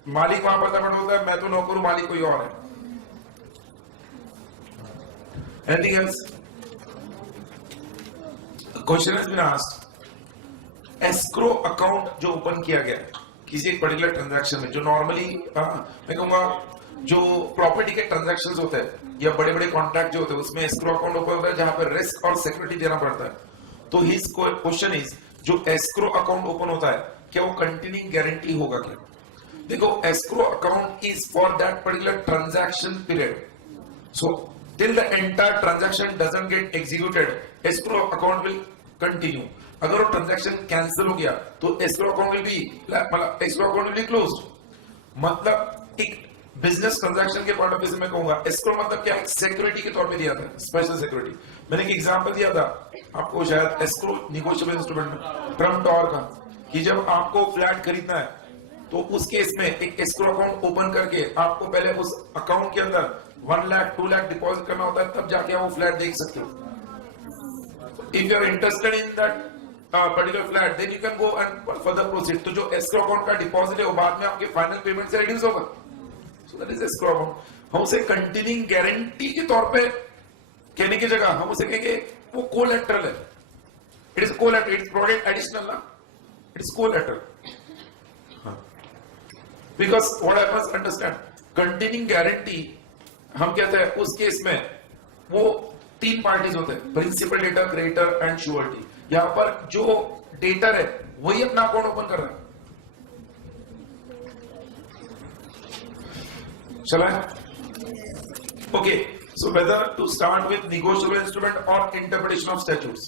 मालिक वहां पर था, होता है मैं तो नौकर हूं, मालिक कोई और है। Anything else? Question has been asked, escrow account जो ओपन किया गया किसी एक पर्टिकुलर ट्रांजैक्शन में, जो नॉर्मली मैं कहूंगा जो प्रॉपर्टी के ट्रांजैक्शंस होते हैं या बड़े बड़े कॉन्ट्रैक्ट जो होते हैं उसमें एस्क्रो अकाउंट ओपन होता है जहां पर रिस्क और सिक्योरिटी देना पड़ता है। तो हिज क्वेश्चन इज, जो एस्क्रो अकाउंट ओपन होता है क्या वो कंटिन्यूइंग गारंटी होगा क्या? देखो, escrow account is for that particular transaction period, so till the entire transaction doesn't get executed escrow account will continue. अगर वो ट्रांजैक्शन कैंसिल हो गया तो एस्क्रो अकाउंट विल बी, मतलब escrow account will be closed. मतलब एक business transaction के point of view से मैं कहूंगा एस्क्रो मतलब क्या, एक सिक्योरिटी के तौर पे दिया था, स्पेशल सिक्योरिटी। मैंने एक एग्जांपल दिया था आपको शायद एस्क्रो निगोशिएबल इंस्ट्रूमेंट में ट्रम्प टॉवर का, कि जब आपको फ्लैट खरीदना है तो उस केस में एक एस्क्रो अकाउंट ओपन करके आपको पहले उस अकाउंट के अंदर 1 लाख 2 लाख डिपॉजिट करना होता है, तब जाके आप वो फ्लैट देख सकते हो। If you are interested in that particular flat then you can go and further proceed. तो जो एस्क्रो अकाउंट का डिपॉजिट है वो बाद में आपके फाइनल पेमेंट से रिड्यूस होगा, so that is escrow account. हम उसे कंटिन्यूइंग गारंटी के तौर पे कहने की जगह हम उसे कहेंगे वो कोलैटरल है, it is collateral, it is product additional ना, it is collateral. Because what happens, understand, continuing guarantee हम कहते हैं उस केस में वो 3 पार्टीज होते हैं, principal, debtor, creditor and surety. यहां पर जो डेटर है वही अपना अकाउंट ओपन कर रहा है। चला है? Okay, so whether to start with negotiable instrument or interpretation of statutes?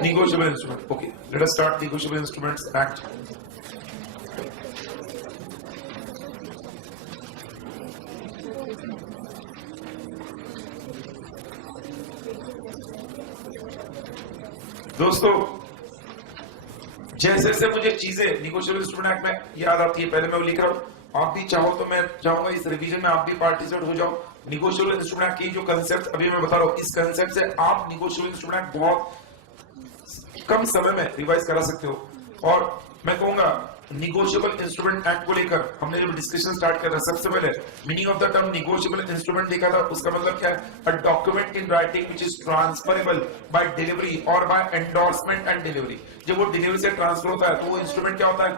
Negotiable instrument. Okay, let us start Negotiable Instruments Act. दोस्तों, जैसे जैसे मुझे चीजें निगोशिएबल इंस्ट्रूमेंट एक्ट में याद आती है, पहले मैं वो लिख रहा हूं, आप भी चाहो तो मैं चाहूंगा इस रिवीजन में आप भी पार्टिसिपेट हो जाओ। निगोशिएबल इंस्ट्रूमेंट एक्ट की जो कंसेप्ट अभी मैं बता रहा हूं, इस कंसेप्ट से आप निगोशिएबल इंस्ट्रूमेंट एक्ट बहुत कम समय में रिवाइज करा सकते हो। और मैं कहूंगा निगोशिएबल इंस्ट्रूमेंट एक्ट को लेकर हमने जब डिस्कशन स्टार्ट कर रहा है, सबसे पहले meaning of the term negotiable instrument देखा था। उसका मतलब क्या है? A document in writing which is transferable by delivery और बाय एंडोर्समेंट एंड डिलीवरी। जब वो डिलीवरी से ट्रांसफर होता है तो वो इंस्ट्रूमेंट क्या होता है?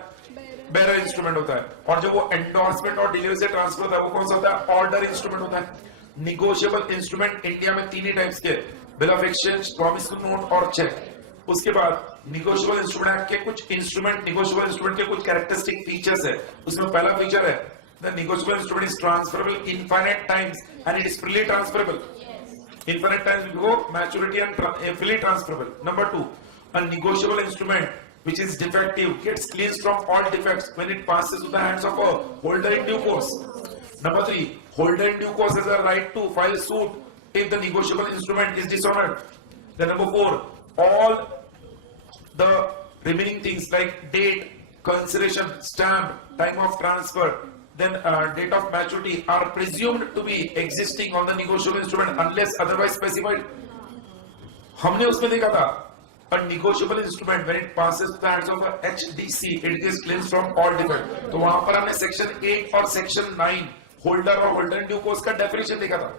बेरर इंस्ट्रूमेंट होता है। और जब वो एंडोर्समेंट और डिलीवरी से ट्रांसफर होता है वो कौन सा होता है? ऑर्डर इंस्ट्रूमेंट होता है। निगोशिएबल इंस्ट्रूमेंट इंडिया में 3 ही टाइप्स के, bill of exchange, promissory note और चेक। उसके बाद निगोशिएबल इंस्ट्रूमेंट के कुछ इंस्ट्रूमेंट, निगोशिएबल इंस्ट्रूमेंट के कुछ कैरेक्टरिस्टिक फीचर्स है। उसमें पहला फीचर है the negotiable instrument is transferable infinite times and it is freely transferable. Infinite times before maturity and freely transferable. Number 2, a negotiable instrument which is defective gets cleansed from all defects when it passes to the hands of a holder in due course. Number 3, holder in due course has a right to file suit if the negotiable instrument is dishonored. Then number 4, all the remaining things like date, consideration, stamp, time of transfer, then date of maturity are presumed to be existing on the negotiable instrument unless otherwise specified. हमने उसमें देखा था a negotiable instrument when it passes to the hands of a HDC it is cleansed from all defect. तो वहां पर हमने section 8 और section 9 holder और होल्डर इन ड्यू कोर्स का डेफिनेशन देखा था।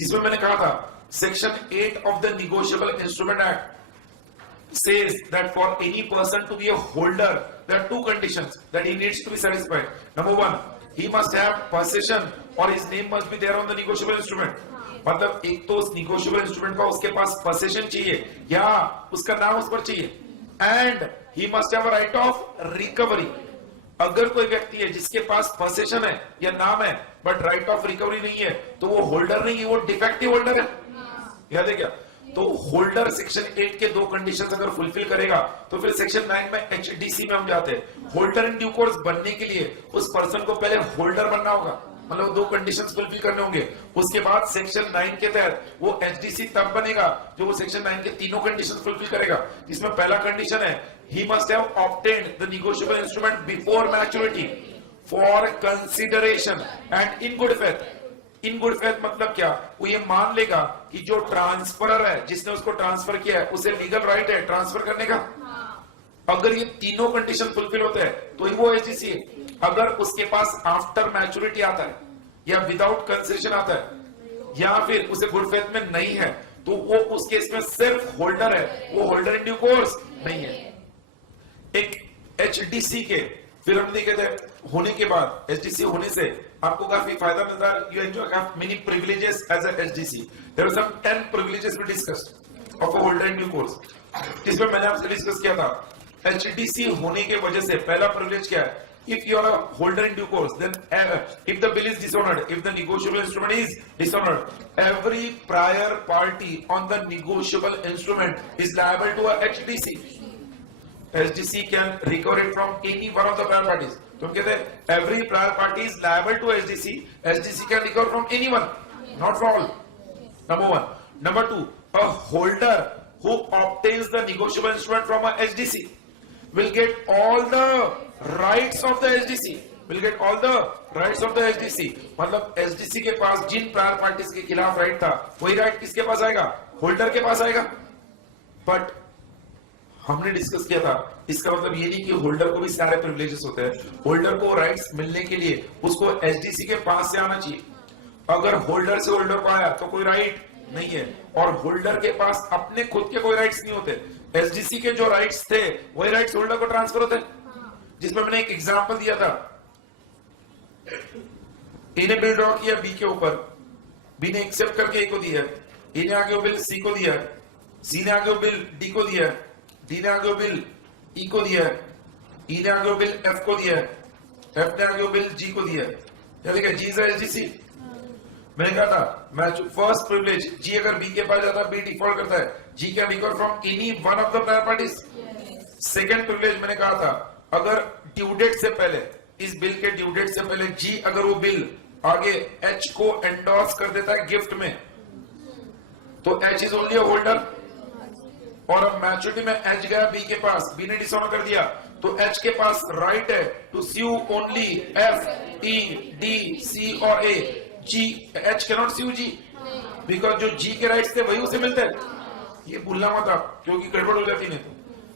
जिसमें मैंने कहा था section 8 of the negotiable instrument act says that for any person to be a holder, there are two conditions that he needs to be satisfied. Number one, he must have possession or his name must be there on the negotiable instrument. मतलब एक तो उस negotiable instrument का उसके पास possession चाहिए या उसका नाम उस पर चाहिए, and he must have a right of recovery. अगर कोई व्यक्ति है जिसके पास possession है या नाम है but right of recovery नहीं है, तो वो होल्डर नहीं है, वो डिफेक्टिव होल्डर है। याद है क्या? तो होल्डर सेक्शन 8 के दो कंडीशंस अगर फुलफिल करेगा तो फिर सेक्शन 9 में एचडीसी में हम जाते हैं। होल्डर इन ड्यू कोर्स बनने के लिए उस पर्सन को पहले होल्डर बनना होगा, मतलब दो कंडीशंस फुलफिल करने होंगे। उसके बाद सेक्शन 9 के तहत वो एचडीसी तब बनेगा जो वो सेक्शन 9 के तीनों कंडीशंस फुलफिल करेगा। इसमें पहला कंडीशन है he must have obtained the negotiable instrument before maturity for consideration and in good faith. In good faith मतलब क्या? वो ये मान लेगा कि जो ट्रांसफरर है जिसने उसको ट्रांसफर किया है उसे लीगल राइट है ट्रांसफर करने का। अगर ये तीनों कंडीशन फुलफिल होते हैं तो ही वो एचडीसी है। अगर उसके पास आफ्टर मैच्योरिटी आता है या विदाउट कंसेशन आता है या फिर उसे गुड फेथ में नहीं है तो वो उस केस में सिर्फ होल्डर है, वो होल्डर इन ड्यू कोर्स नहीं है। एक एचडीसी के फिर हम नहीं कहते होने के बाद एचडीसी होने से आपको काफी फायदा मिलता है। You enjoy many privileges as a HDC. There are some 10 privileges we discussed of a holder in due course. इसमें मैंने आपसे डिस्कस किया था एचडीसी होने के वजह से पहला प्रिविलेज क्या है? If you are a holder in due course, then if the bill is dishonored, if the negotiable instrument is dishonored, every prior party on the negotiable instrument is liable to a HDC. HDC can recover it from any one of the prior parties. तो हम कहते हैं every prior party is liable to HDC. HDC can recover from anyone, not from all. Number one. Number two, a holder who obtains the negotiable instrument from a HDC will get all the rights of the HDC. Will get all the rights of the HDC. मतलब HDC के पास जिन prior parties के खिलाफ right था वही right किसके पास आएगा? Holder के पास आएगा। बट हमने डिस्कस किया था इसका मतलब ये नहीं कि होल्डर को भी सारे प्रिविलेजेस होते हैं। होल्डर को राइट्स मिलने के लिए उसको एचडीसी के पास से आना चाहिए। अगर होल्डर से होल्डर को आया तो कोई राइट नहीं है और होल्डर के पास अपने खुद के कोई राइट्स नहीं होते। एचडीसी के जो राइट्स थे वही राइट्स होल्डर को ट्रांसफर होते हैं। जिसमें मैंने एक एग्जांपल दिया था, ए ने बिल ड्रॉ किया बी के ऊपर, बी ने एक्सेप्ट करके ए को दिया, ए ने आगे वो बिल सी को दिया, सी ने आगे वो बिल डी को दिया, डी ने आगे वो बिल ई को दिया, ई ने आगे वो बिल एफ को दिया, एफ ने आगे वो बिल जी को दिया। क्या देखा? जी इज एचडीसी। मैंने कहा था मैच फर्स्ट प्रिविलेज जी अगर बी के पास जाता है बी डिफॉल्ट करता है, G can recover from any one of the prior parties. Second privilege मैंने कहा था अगर ड्यू डेट से पहले, इस बिल के ड्यू डेट से पहले जी अगर वो बिल आगे एच को एंडोर्स कर देता है गिफ्ट में तो H is only a holder. और अब मैच्योरिटी में एच गया बी के पास, बी ने डिसऑनर कर दिया तो एच के पास राइट है to sue only F E D C और A. G H can not sue G because जो जी के राइट्स थे वही उसे मिलते हैं। ये भूलना मत आप क्योंकि गड़बड़ हो जाती नहीं।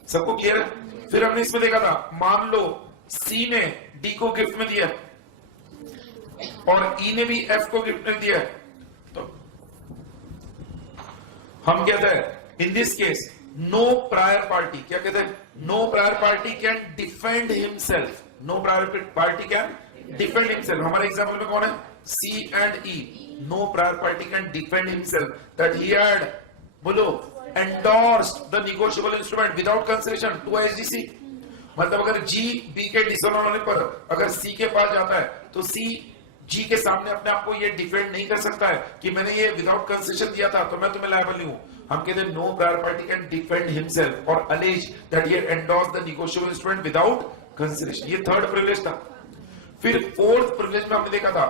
सबको क्लियर है? फिर हमने इसमें देखा था मान लो सी ने डी को गिफ्ट में दिया और ई ने भी एफ को गिफ्ट में दिया तो हम कहते हैं in this case no prior party, क्या कहते हैं? No prior party can defend himself. No prior party can defend himself. हमारे एग्जांपल में कौन है? C and E. No prior party can defend himself that he had बोलो endorsed the negotiable instrument without consideration to HDC। मतलब अगर G B के dishonour होने पर अगर सी के पास जाता है तो सी जी के सामने अपने आप को ये डिफेंड नहीं कर सकता है कि मैंने ये विदाउट कंसेशन दिया था तो मैं तुम्हें लायबल नहीं हूं। हम कहते हैं no prior party can defend himself और allege that he endorsed the negotiable instrument without consideration. ये थर्ड प्रिविलेज था। फिर फोर्थ प्रिविलेज में हमने देखा था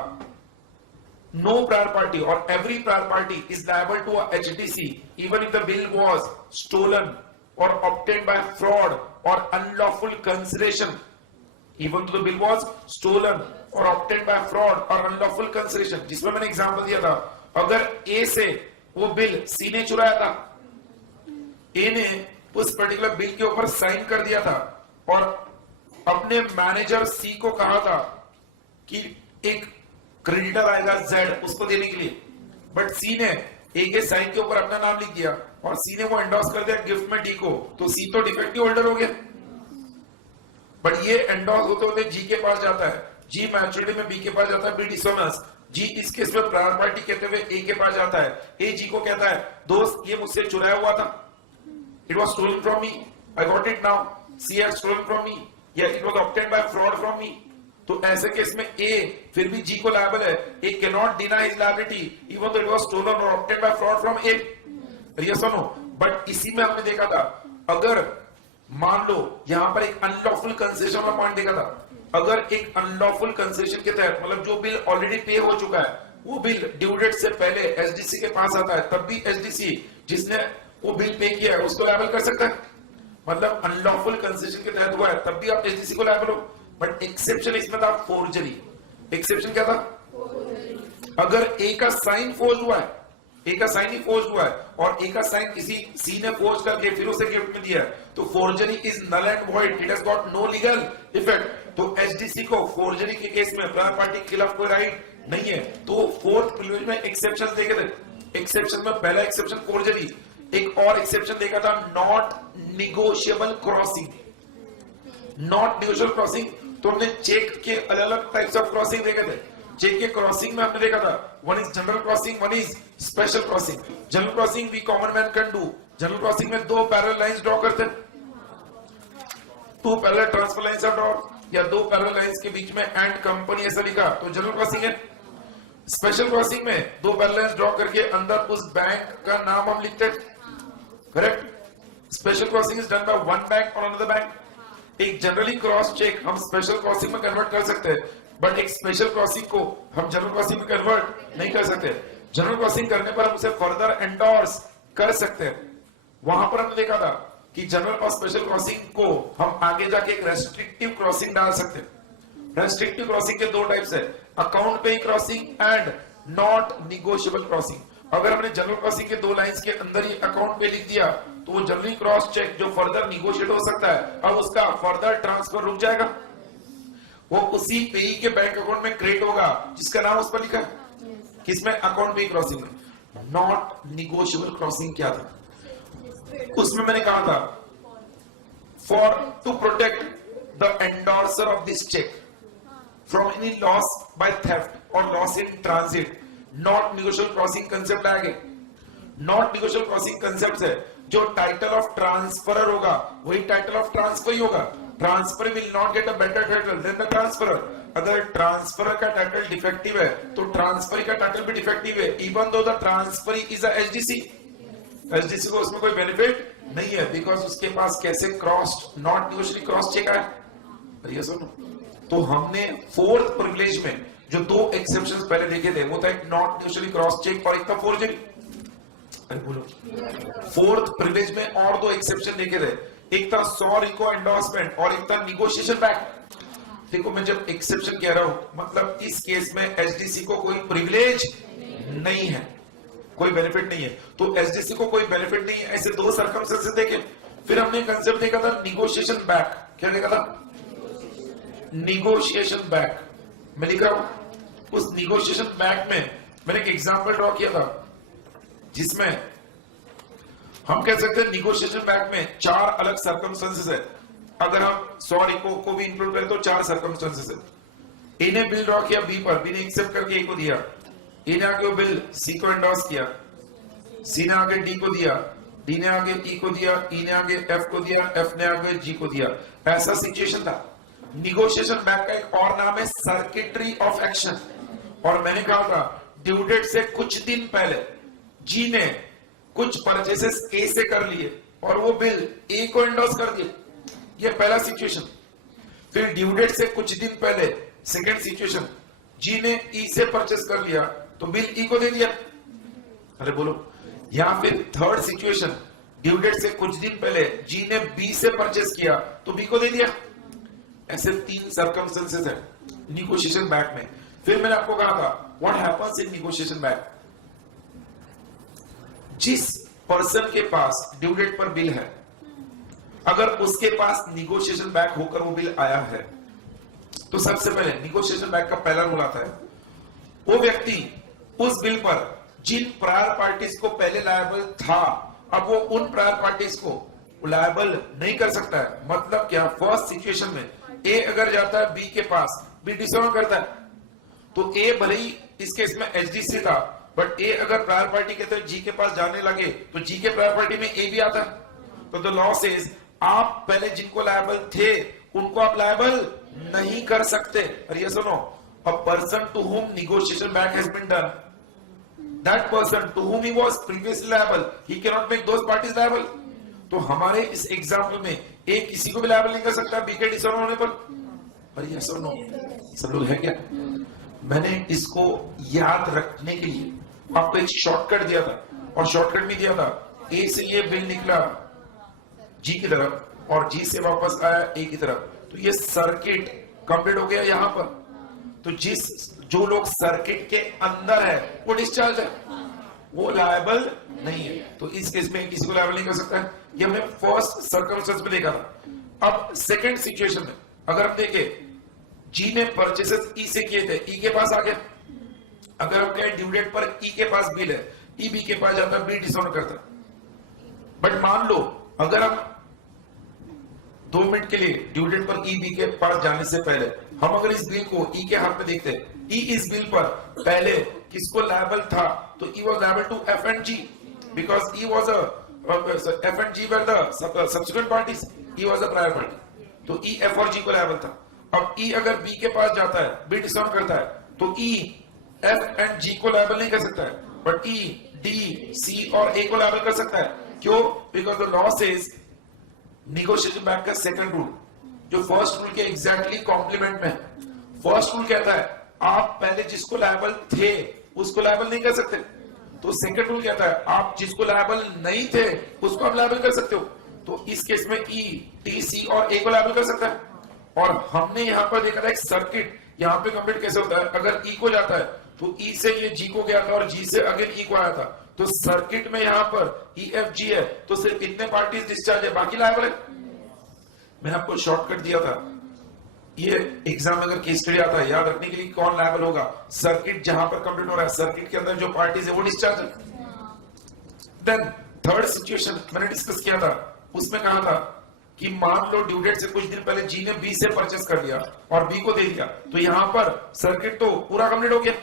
no prior party or every prior party is liable to a HDC even if the bill was stolen or obtained by fraud or unlawful consideration. Even though the bill was stolen or obtained by fraud or unlawful consideration. जिसमें मैंने example दिया था अगर A से वो bill C ने चुराया था, A ने उस पर्टिकुलर बिल के ऊपर साइन कर दिया था और अपने मैनेजर C को कहा था कि एक क्रेडिटर आएगा Z उसको देने के लिए, बट सी ने ए के साइन के ऊपर अपना नाम लिख दिया और सी ने वो एंडोर्स कर दिया गिफ्ट में डी को, तो सी तो डिफेक्टिव होल्डर हो गया। बट ये एंडोर्स होते होते जी के पास जाता है, जी मैच्योरिटी में बी के पास जाता है, बी डिसोनर्स, जी इस केस में प्रायर पार्टी कहते हुए ए के पास जाता है, ए जी को कहता है दोस्त ये मुझसे चुराया हुआ था, it was stolen from me, I got it now, C has stolen from me, या it was obtained by fraud from me. तो ऐसे केस में ए फिर भी जी को लायबल है, A can not deny his liability even though it was stolen और obtained by fraud from A. Yes और नो? बट इसी में हमने देखा था अगर मान लो यहां पर एक अनलॉफुल कंसेशन का पॉइंट देखा था, अगर एक अनलॉफुल कंसेशन के तहत मतलब जो बिल ऑलरेडी पे हो चुका है वो बिल ड्यू डेट से पहले एसडीसी के पास आता है, तब भी एसडीसी जिसने वो बिल पे किया है उसको लायबल कर सकता है। मतलब अनलॉफुल कंसेशन के तहत हुआ है तब भी आप एसडीसी को लायबल हो। बट एक्सेप्शन इसमें था फोर्जरी। एक्सेप्शन क्या था? अगर ए का साइन फोर्ज हुआ है, ए का साइन ही फोर्ज हुआ है और ए का साइन किसी सी ने फोर्ज करके फिर उसे गिफ्ट में दिया है, तो forgery is null and void, it has got no legal effect. तो एसडीसी को फोर्जरी के केस में प्रायर पार्टी के खिलाफ कोई राइट नहीं है। तो फोर्थ प्रिविलेज में एक्सेप्शन देखे थे। एक्सेप्शन में पहला एक्सेप्शन फोर्जरी, एक और एक्सेप्शन देखा था not negotiable crossing. Not negotiable crossing तो हमने चेक के अलग अलग टाइप्स ऑफ क्रॉसिंग देखे थे। चेक के क्रॉसिंग में हमने देखा था one is general crossing, one is special crossing. General crossing we common man can do. General crossing में दो पैरेलल लाइंस ड्रॉ करते हैं, two parallel transfer lines are draw, या दो पैरेलल लाइंस के बीच में एंड कंपनी ऐसा लिखा तो जनरल क्रॉसिंग है। स्पेशल क्रॉसिंग में दो पैरेलल लाइंस ड्रॉ करके अंदर उस बैंक का नाम हम लिखते हैं, correct. Special crossing is done by one bank और अनदर बैंक। एक जनरली क्रॉस चेक हम स्पेशल क्रॉसिंग में कन्वर्ट कर सकते हैं, बट एक स्पेशल क्रॉसिंग को हम जनरल क्रॉसिंग में कन्वर्ट नहीं कर सकते। जनरल क्रॉसिंग करने पर हम उसे फर्दर एंडोर्स कर सकते हैं। वहां पर हमने देखा था कि जनरल और स्पेशल क्रॉसिंग को हम आगे जाके एक रेस्ट्रिक्टिव क्रॉसिंग डाल सकते हैं। रेस्ट्रिक्टिव क्रॉसिंग के दो टाइप्स है, अकाउंट पे crossing and not negotiable crossing. अगर हमने जनरल क्रॉसिंग के दो लाइंस के अंदर ही अकाउंट पे लिख दिया तो वो जनरली क्रॉस चेक जो फर्दर निगोशिएट हो सकता है, अब उसका फर्दर ट्रांसफर रुक जाएगा। वो उसी पेई के बैंक अकाउंट में क्रिएट होगा जिसका नाम उस पर लिखा है। किसमें? अकाउंट पे क्रॉसिंग में। नॉट निगोशिएबल क्रॉसिंग क्या था? उसमें मैंने कहा था for to protect the endorser of this cheque from any loss by theft और loss in transit, not negotiable crossing concept आएगा। नॉट निगोशिएबल क्रॉसिंग कंसेप्ट है जो टाइटल ऑफ ट्रांसफरर होगा वही टाइटल ऑफ ट्रांसफर ही होगा। Transfer will not get a better title than the transferor. अगर transferor का टाइटल डिफेक्टिव है तो ट्रांसफरी का टाइटल भी डिफेक्टिव है, even though the transferee is a SDC. SDC को उसमें कोई बेनिफिट नहीं है बिकॉज उसके पास कैसे crossed not negotiable cross cheque है। ये सुनो, तो हमने फोर्थ प्रिविलेज में जो दो एक्सेप्शंस पहले देखे थे वो था एक नॉट निगोशिएबल क्रॉस चेक और एक था फोर्जरी। अरे बोलो, फोर्थ प्रिविलेज में और दो एक्सेप्शन देखे थे, एक था सॉ रिको एंडोर्समेंट और एक था निगोशिएशन बैक। देखो मैं जब एक्सेप्शन कह रहा हूं मतलब इस केस में एसडीसी को कोई प्रिविलेज नहीं है, कोई बेनिफिट नहीं है। तो एसडीसी को कोई बेनिफिट नहीं है, ऐसे दो सर्कमस्टेंसेस देखे। फिर हमने कंसेप्ट देखा था निगोशिएशन बैक। क्या देखा था? निगोशिएशन बैक मैं लिख रहा हूं। उस निगोशिएशन बैक में मैंने एक एग्जांपल ड्रॉ किया था जिसमें हम कह सकते हैं निगोशिएशन बैक में चार अलग सर्कमस्टेंसेस है। अगर हम सॉरी को भी इंक्लूड करें तो चार सर्कमस्टेंसेस है। ए ने बिल ड्रॉ किया बी पर, बी ने एक्सेप्ट करके ए को दिया, ए ने आगे वो बिल सी को एंडोर्स किया, सी ने आगे डी को दिया, डी ने आगे ई को दिया, ई ने आगे एफ को दिया, एफ ने आगे जी को दिया। ऐसा सिचुएशन था। निगोशिएशन बैक का एक और नाम है सर्किटरी ऑफ एक्शन। और मैंने कहा था ड्यू डेट से कुछ दिन पहले जी ने कुछ परचेसेस ए से कर लिए और वो बिल ए को एंडोर्स कर दिए। ये पहला सिचुएशन। फिर ड्यू डेट से कुछ दिन पहले सेकंड सिचुएशन, जी ने ई से परचेस कर लिया तो बिल ई को दे दिया। अरे बोलो, या फिर थर्ड सिचुएशन, ड्यू डेट से कुछ दिन पहले जी ने बी से परचेस किया तो बी को दे दिया। ऐसे तीन सर्कमस्टेंसेस है निगोशिएशन बैक में। फिर मैंने आपको कहा था what happens in negotiation back. जिस पर्सन के पास ड्यू डेट पर बिल है, अगर उसके पास निगोशिएशन बैक होकर वो बिल आया है तो सबसे पहले निगोशिएशन बैक का पहला रूल आता है वो व्यक्ति उस बिल पर जिन प्रायर पार्टीज को पहले लायबल था, अब वो उन प्रायर पार्टीज को लायबल नहीं कर सकता है। मतलब क्या, फर्स्ट सिचुएशन में ए अगर जाता है बी के पास, बी डिसऑनर करता है, तो ए भले ही इस केस में एचडीसी था, बट ए अगर प्रायर पार्टी के तहत जी के पास जाने लगे तो जी के प्रायर पार्टी में ए भी आता है। तो द लॉ सेज आप पहले जिनको लायबल थे उनको आप लायबल नहीं कर सकते। और ये सुनो, a person to whom negotiation back has been done, that person to whom he was previously liable, he can not make those parties liable. तो हमारे इस एग्जाम्पल में ए किसी को भी लायबल नहीं कर सकता बी के डिसऑनर होने पर। और ये सुनो, सब लोग है क्या? मैंने इसको याद रखने के लिए आपको एक शॉर्टकट दिया था, और शॉर्टकट भी दिया था, ए से ये बिल निकला जी की तरफ और जी से वापस आया ए की तरफ, तो ये सर्किट कंप्लीट हो गया यहां पर। तो जो लोग सर्किट के अंदर है वो डिस्चार्ज है, वो लायबल नहीं है। तो इस केस में किसी को लायबल नहीं कर सकता है। ये हमने फर्स्ट सर्कमस्टेंस में देखा था। अब सेकंड सिचुएशन में अगर हम देखें, जी ने परचेसेस ई से किए थे, ई के पास आ गया। अगर हम कहें ड्यू डेट पर ई के पास बिल है, ई बी के पास जाता है, बी डिसऑनर करता है। बट मान लो अगर हम 2 मिनट के लिए ड्यू डेट पर ई बी के पास जाने से पहले हम अगर इस बिल को ई के हाथ में देखते हैं, ई इस बिल पर पहले किसको लायबल था, तो E was liable to F and G, because E was F and G were the subsequent parties, E was the prior party, तो ई एफ और जी को लायबल था। अब ई अगर बी के पास जाता है, बी डिसऑनर करता है, तो ई एफ एंड जी को लायबल नहीं कर सकता है, बट ई डी सी और ए को लायबल कर सकता है। क्यों? Because the law says negotiation back का सेकंड रूल जो फर्स्ट रूल के एग्जैक्टली कॉम्प्लीमेंट में है। फर्स्ट रूल कहता है आप पहले जिसको लायबल थे उसको लायबल नहीं कर सकते, तो सेकंड रूल कहता है आप जिसको लायबल नहीं थे उसको आप लायबल कर सकते हो। तो इस केस में ई टी सी और ए को लायबल कर सकता है। और हमने यहां पर देखा था एक सर्किट यहां पे कंप्लीट कैसे होता है, अगर ई को जाता है तो ई से ये जी को गया था और जी से अगेन ई को आया था, तो सर्किट में यहां पर ई एफ जी है, तो सिर्फ इतने पार्टीज डिस्चार्ज है, बाकी लायबल है। मैंने आपको शॉर्टकट दिया था, ये एग्जाम अगर केस स्टडी आता है याद रखने के लिए कौन लायबल होगा, सर्किट जहां पर कंप्लीट हो रहा है, सर्किट के अंदर जो पार्टीज है वो डिस्चार्ज है। देन थर्ड सिचुएशन मैंने डिस्कस किया था, उसमें कहा था कि मान लो ड्यू डेट से कुछ दिन पहले जी ने बी से परचेस कर लिया और बी को दे दिया, तो यहां पर सर्किट तो पूरा कंप्लीट हो गया,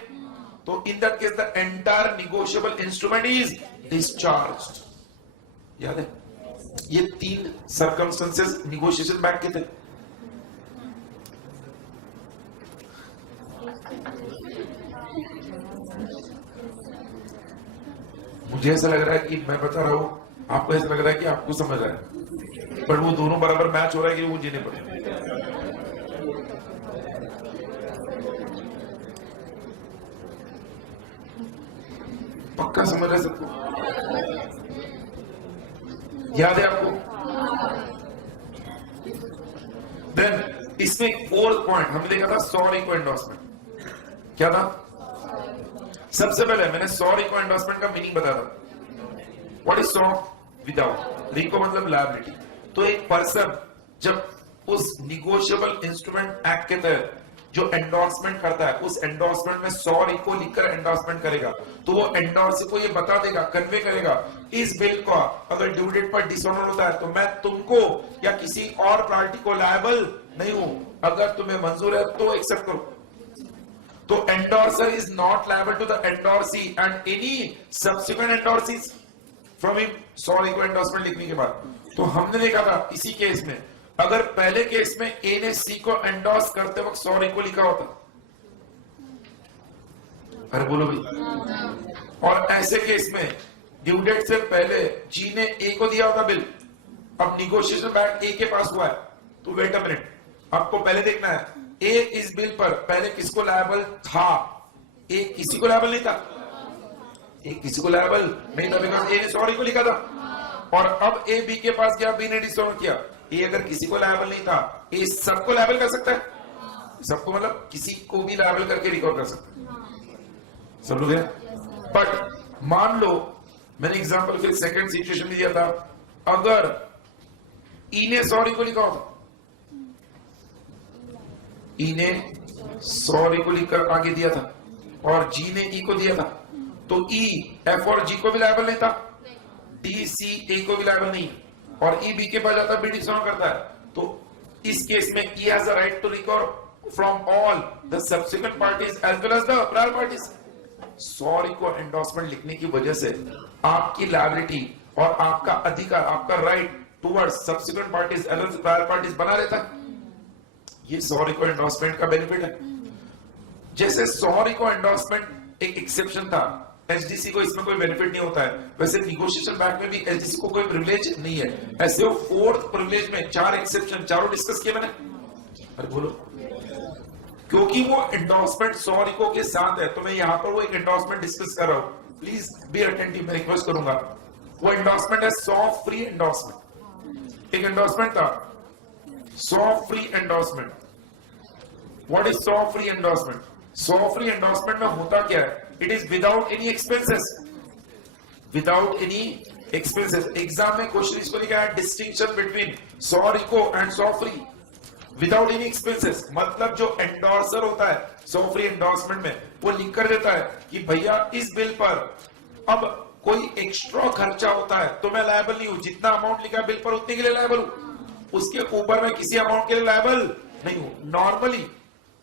तो in that case the entire negotiable instrument is discharged. याद है ये 3 सर्कमस्टेंसेस नेगोशिएशन बैक के थे। मुझे ऐसा लग रहा है कि मैं बता रहा हूं, आपको ऐसा लग रहा है कि आपको समझ रहा है, पर वो दोनों बराबर मैच हो रहा है कि वो जीने पड़े। पक्का समझ रहा है सबको? याद है आपको? देन इसमें एक फोर्थ पॉइंट हमने देखा था, सॉरी को एंडोर्समेंट। क्या था? सबसे पहले मैंने सॉरी को एंडोर्समेंट का मीनिंग बताया था। What is saw? विदाउट। रिको मतलब लायबिलिटी। तो एक पर्सन जब उस निगोशिएबल इंस्ट्रूमेंट एक्ट के तहत जो एंडोर्समेंट करता है, उस एंडोर्समेंट में सॉरी को लिखकर एंडोर्समेंट करेगा, तो वो एंडोर्सर को ये बता देगा, कन्वे करेगा, इस बिल का अगर ड्यू डेट पर डिसऑनर होता है तो मैं तुमको या किसी और पार्टी को लायबल नहीं हूं, अगर तुम्हें मंजूर है तो एक्सेप्ट करो। तो endorser is not liable to the endorsee and any subsequent endorsees from him, sorry को एंडोर्समेंट लिखने के बाद। तो हमने देखा था इसी केस में, अगर पहले केस में ए ने सी को एंडोर्स करते वक्त सॉरी को लिखा होता, अरे बोलो भी, और ऐसे केस में ड्यू डेट से पहले जी ने ए को दिया होता बिल, अब निगोशिएशन बैक ए के पास हुआ है, तो वेट अ मिनट, आपको पहले देखना है ए इस बिल पर पहले किसको लायबल था, ए किसी को लायबल नहीं था, ए किसी को लायबल नहीं था बिकॉज ए ने सॉरी को लिखा था, और अब ए बी के पास गया, बी ने डिसऑनर किया। ए अगर किसी को लायबल नहीं था, ए सबको लायबल कर सकता है, सबको मतलब किसी को भी लायबल करके रिकॉर्ड कर सकता है। सब लोग हैं? बट मान लो मैंने एग्जांपल फिर सेकंड सिचुएशन में दिया था, अगर ई ने सॉरी को लिखा होता, ई ने सॉरी को लिखकर आगे दिया था और जी ने ई को दिया था, तो ई एफ और जी को भी लायबल नहीं था, डी सी ए को भी लायबल नहीं, और ई बी के पास जाता बी डिसऑनर करता है, तो इस केस में E has a right to recover from all the subsequent parties as well as the prior parties. Sorry को एंडोर्समेंट लिखने की वजह से आपकी लायबिलिटी और आपका अधिकार, आपका right towards subsequent parties as well as prior parties बना रहता है। ये सॉरी को एंडोर्समेंट का बेनिफिट है। जैसे सॉरी को एंडोर्समेंट एक एक्सेप्शन था, एचडीसी को इसमें कोई बेनिफिट नहीं होता है, वैसे निगोशिएशन बैंक में भी एचडीसी को कोई प्रिविलेज नहीं है। ऐसे वो फोर्थ प्रिविलेज में 4 एक्सेप्शन, चारों डिस्कस किए मैंने। अरे बोलो, क्योंकि वो एंडोर्समेंट सॉरिको के साथ है, तो मैं यहां पर वो एक एंडोर्समेंट डिस्कस कर रहा हूं। प्लीज बी अटेंटिव, मैं रिक्वेस्ट करूंगा। वो एंडोर्समेंट है सॉ फ्री एंडोर्समेंट। एक एंडोर्समेंट था saw free endorsement. What is saw free endorsement? Saw free endorsement में होता क्या है? It is without any expenses, without any expenses. Exam में क्वेश्चन इसको लिखा है distinction between saw RIICO and saw free without any expenses. मतलब जो एंडोर्सर होता है सॉ फ्री एंडोर्समेंट में, वो लिख कर देता है कि भैया इस बिल पर अब कोई एक्स्ट्रा खर्चा होता है तो मैं लायबल नहीं हूं, जितना अमाउंट लिखा है बिल पर उतने के लिए लायबल हूं, उसके ऊपर मैं किसी अमाउंट के लिए लायबल नहीं हूं। नॉर्मली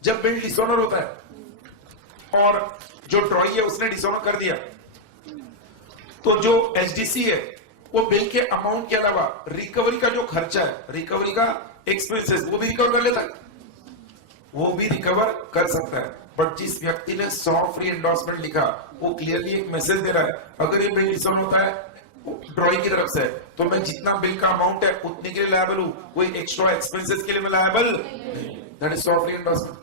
जब बिल डिसऑनर होता है और जो ड्रॉई है उसने डिसऑनर कर दिया, तो जो एचडीसी है वो बिल के अमाउंट के अलावा रिकवरी का जो खर्चा है, रिकवरी का एक्सपेंसेस, वो भी रिकवर कर लेता है, वो भी रिकवर कर सकता है। बट जिस व्यक्ति ने सॉ फ्री एंडोर्समेंट लिखा, वो क्लियरली एक मैसेज दे रहा है, अगर ये बिल डिसऑनर होता है ड्रॉई की तरफ से, तो मैं जितना बिल का अमाउंट है उतने के लिए लायबल हूं, कोई एक्स्ट्रा एक्सपेंसेस के लिए मैं liable. That is saw free endorsement.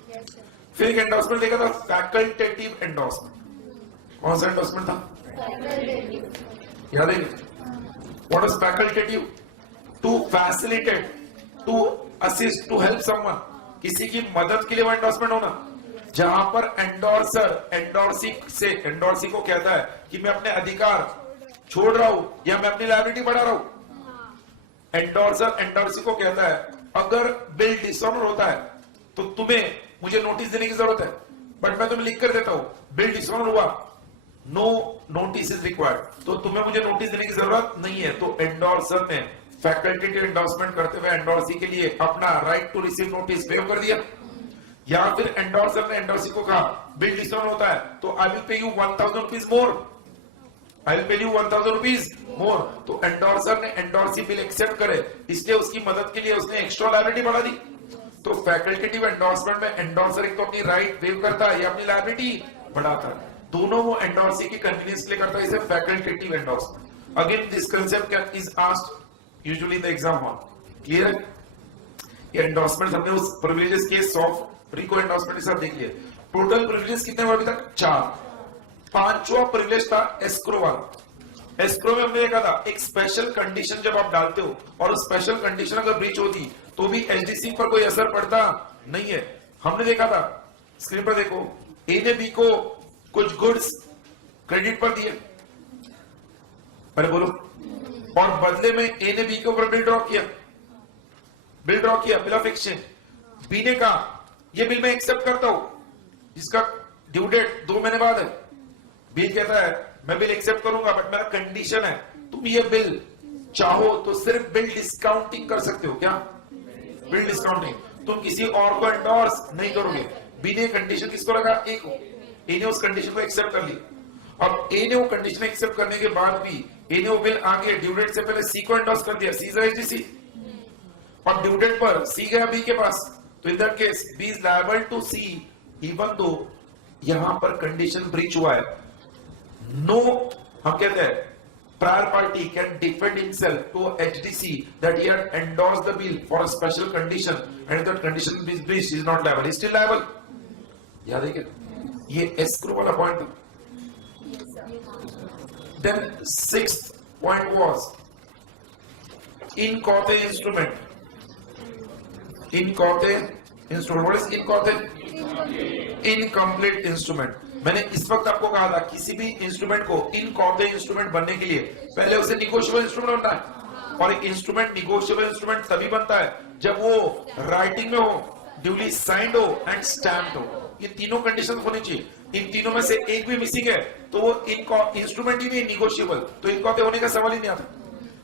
फिर एक एंडोर्समेंट देखा था फैकल्टेटिव एंडोर्समेंट। कौन सा एंडोर्समेंट था? याद है? What is facultative? To facilitate, to assist, to help someone, किसी की मदद के लिए वो एंडोर्समेंट होना, जहां पर एंडोर्सर एंडोर्सी को कहता है कि मैं अपने अधिकार छोड़ रहा हूं या मैं अपनी लायबिलिटी बढ़ा रहा हूं। एंडोर्सर एंडोर्सी को कहता है अगर बिल डिसऑनर होता है तो तुम्हें मुझे नोटिस देने की जरूरत है, बट मैं तुम्हें लिख कर देता हूं बिल डिसऑनर हुआ, नो नोटिस इज रिक्वायर्ड, तो तुम्हें मुझे नोटिस देने की जरूरत नहीं है। तो एंडोर्सर ने फैकल्टेटिव एंडोर्समेंट करते हुए एंडोर्सी के लिए अपना right to receive notice waive कर दिया। या फिर एंडोर्सर ने एंडोर्सी को कहा बिल डिसऑनर होता है तो I will pay you 1000 rupees more, I will pay you 1000 rupees more. तो एंडोर्सर ने एंडोर्सी बिल एक्सेप्ट करे, इसलिए उसकी मदद के लिए उसने एक्स्ट्रा लायबिलिटी बढ़ा दी। तो फैकल्टेटिव एंडोर्समेंट में एंडोर्सर एक तो अपनी राइट वेव करता है या अपनी लायबिलिटी बढ़ाता है, दोनों वो एंडोर्सी की कन्वीनियंस के लिए करता है, इसे facultative endorsement. Again this concept is asked usually in the exam hall. Clear है? ये एंडोर्समेंट हमने उस प्रिविलेजेस के सॉफ्ट रिको एंडोर्समेंट के साथ देख लिया। टोटल प्रिविलेज कितने हुए अभी तक? 4। पांचवा प्रिविलेज था एस्क्रो वाला। एस्क्रो में हमने देखा था एक स्पेशल कंडीशन जब आप डालते हो और स्पेशल कंडीशन अगर ब्रीच होती तो भी एचडीसी पर कोई असर पड़ता नहीं है। हमने देखा था, स्क्रीन पर देखो, ए ने बी को कुछ गुड्स क्रेडिट पर दिए, अरे बोलो, और बदले में ए ने बी के ऊपर बिल ड्रॉ किया, बिल ऑफ एक्सचेंज। बी ने कहा ये बिल मैं एक्सेप्ट करता हूं, जिसका ड्यू डेट 2 महीने बाद है। बी कहता है मैं बिल एक्सेप्ट करूंगा, बट मेरा कंडीशन है तुम ये बिल चाहो तो सिर्फ बिल डिस्काउंटिंग कर सकते हो। क्या? बिल डिस्काउंटिंग, तुम किसी और को एंडोर्स नहीं करोगे। बी ने कंडीशन किसको लगा? ए को। ए ने उस कंडीशन को एक्सेप्ट कर लिया। अब ए ने वो कंडीशन एक्सेप्ट करने के बाद भी ए ने वो बिल आगे ड्यू डेट से पहले सी को एंडोर्स कर दिया, सी इज एचडीसी, और ड्यू डेट पर सी गया बी के पास, तो in that case B is liable to C even though यहां पर कंडीशन ब्रीच हुआ है। नो, हम कहते हैं prior party can defend himself to HDC that he had endorsed the bill for a special condition and if that condition is breached, he is not liable. He is still liable. याद है क्या? ये escrow वाला point था. Then 6th point was incorte instrument. Incorte instrument. What is incorte? Incomplete instrument. मैंने इस वक्त आपको कहा था किसी भी इंस्ट्रूमेंट को इनकॉर्टे इंस्ट्रूमेंट बनने के लिए पहले उसे निगोशिएबल इंस्ट्रूमेंट बनता है, और एक इंस्ट्रूमेंट निगोशिएबल इंस्ट्रूमेंट तभी बनता है जब वो राइटिंग में हो, ड्यूली साइंड हो एंड स्टैम्प्ड हो। ये तीनों कंडीशन होनी चाहिए। इन तीनों में से एक भी मिसिंग है तो वो इंस्ट्रूमेंट ही नहीं, निगोशिएबल, तो इनकॉते होने का सवाल ही नहीं आता।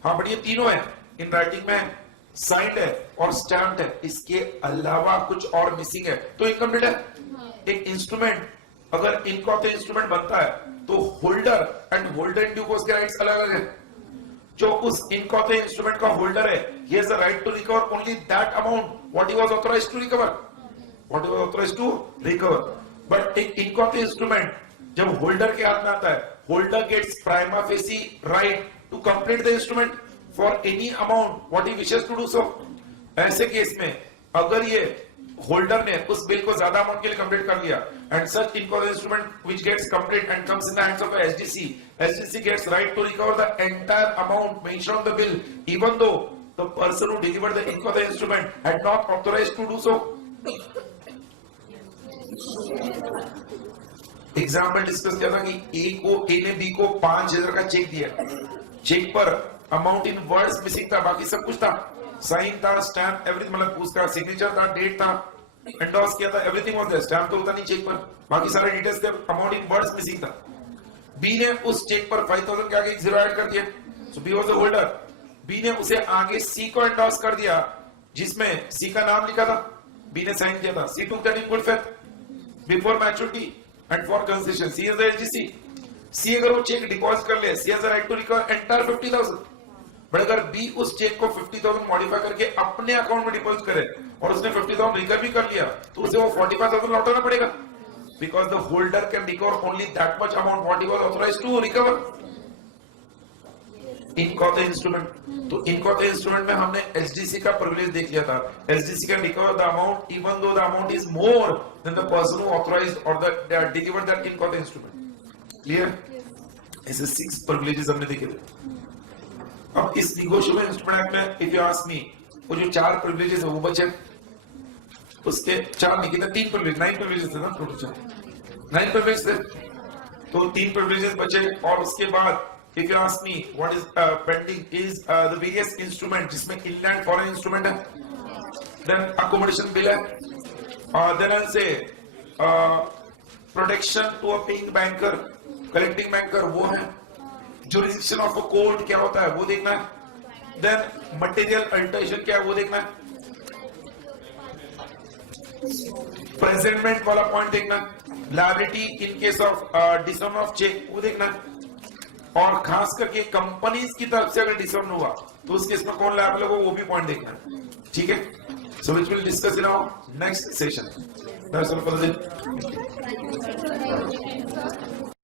हाँ, बट ये तीनों है, इन राइटिंग में साइंड है और स्टैम्प्ड है, इसके अलावा कुछ और मिसिंग है तो इनकम्प्लीट है। एक इंस्ट्रूमेंट अगर इनकॉते इंस्ट्रूमेंट बनता है तो holder and holder in due course के राइट्स अलग अलग है। जो उस इनकॉते इंस्ट्रूमेंट का होल्डर है, he has the right to recover only that amount what he was authorized to recover, what he was authorized to recover। but एक इनकॉते instrument जब होल्डर के हाथ में आता है, holder gets prima facie right to complete the instrument for any amount what he wishes to do so. ऐसे case में अगर ये होल्डर ने उस बिल को ज्यादा अमाउंट के लिए कंप्लीट कर लिया and such inchoate instrument which gets complete and comes in the hands of SDC, SDC gets right to recover the entire amount mentioned on the bill even though the person who delivered the incorrect instrument had not authorized to do so। Example discuss किया था कि ए ने B को 5,000 का check दिया, check पर amount in words missing था, बाकी सब कुछ था, साइन था, स्टैम्प, एवरीथिंग, मतलब उसका सिग्नेचर था, डेट था, एंडोर्स किया था, एवरीथिंग वाज देयर, स्टैम्प तो होता नहीं चेक पर, बाकी सारे डिटेल्स थे, अमाउंट इन वर्ड्स मिसिंग था। बी ने उस चेक पर 5,000 के आगे 0 ऐड कर दिया, so B was the holder. B ने उसे आगे सी को एंडोर्स कर दिया जिसमें सी का नाम लिखा था, बी ने साइन किया था। C took that in good faith before maturity and for concession, C is the SDC. C अगर वो चेक डिपॉजिट कर ले, C has the right to recover entire 50,000। But अगर बी उस चेक को 50,000 मॉडिफाई करके अपने अकाउंट में डिपॉजिट करे और उसने 50,000 रिकवर भी कर लिया तो उसे वो 45,000 लौटाना पड़ेगा, because the holder can recover only that much amount what he was authorised to recover. Inchoate instrument, तो इनकॉते इंस्ट्रूमेंट में हमने एसडीसी का प्रिविलेज देख लिया था, SDC can recover the amount even though the amount is more than the person who authorised और the delivered that inchoate instrument. Clear? ऐसे 6 privileges हमने देखे थे। अब इस निगोशिएबल इंस्ट्रूमेंट एक्ट में इफ यू आस्क मी, वो जो 4 प्रिविलेजेस है वो बचे, उसके 4 नहीं कितने, 3 प्रिविलेज, 9 प्रिविलेजेस थे ना टोटल, 9 प्रिविलेज थे, तो 3 प्रिविलेजेस बचे। और उसके बाद if you ask me what is pending is the various instrument जिसमें inland foreign instrument है, then accommodation bill है, then I'll say protection to a paying banker, collecting banker वो है, jurisdiction of a court क्या होता है वो देखना है, then material alteration क्या है वो देखना है, presentment वाला पॉइंट देखना है, liability in case of dishonour of check वो देखना है, और खास करके कंपनीज की तरफ से अगर डिसऑनर हुआ तो उस केस में कौन लायबल होगा वो भी पॉइंट देखना है। ठीक है, so which will discuss in our next session. That's all for the day.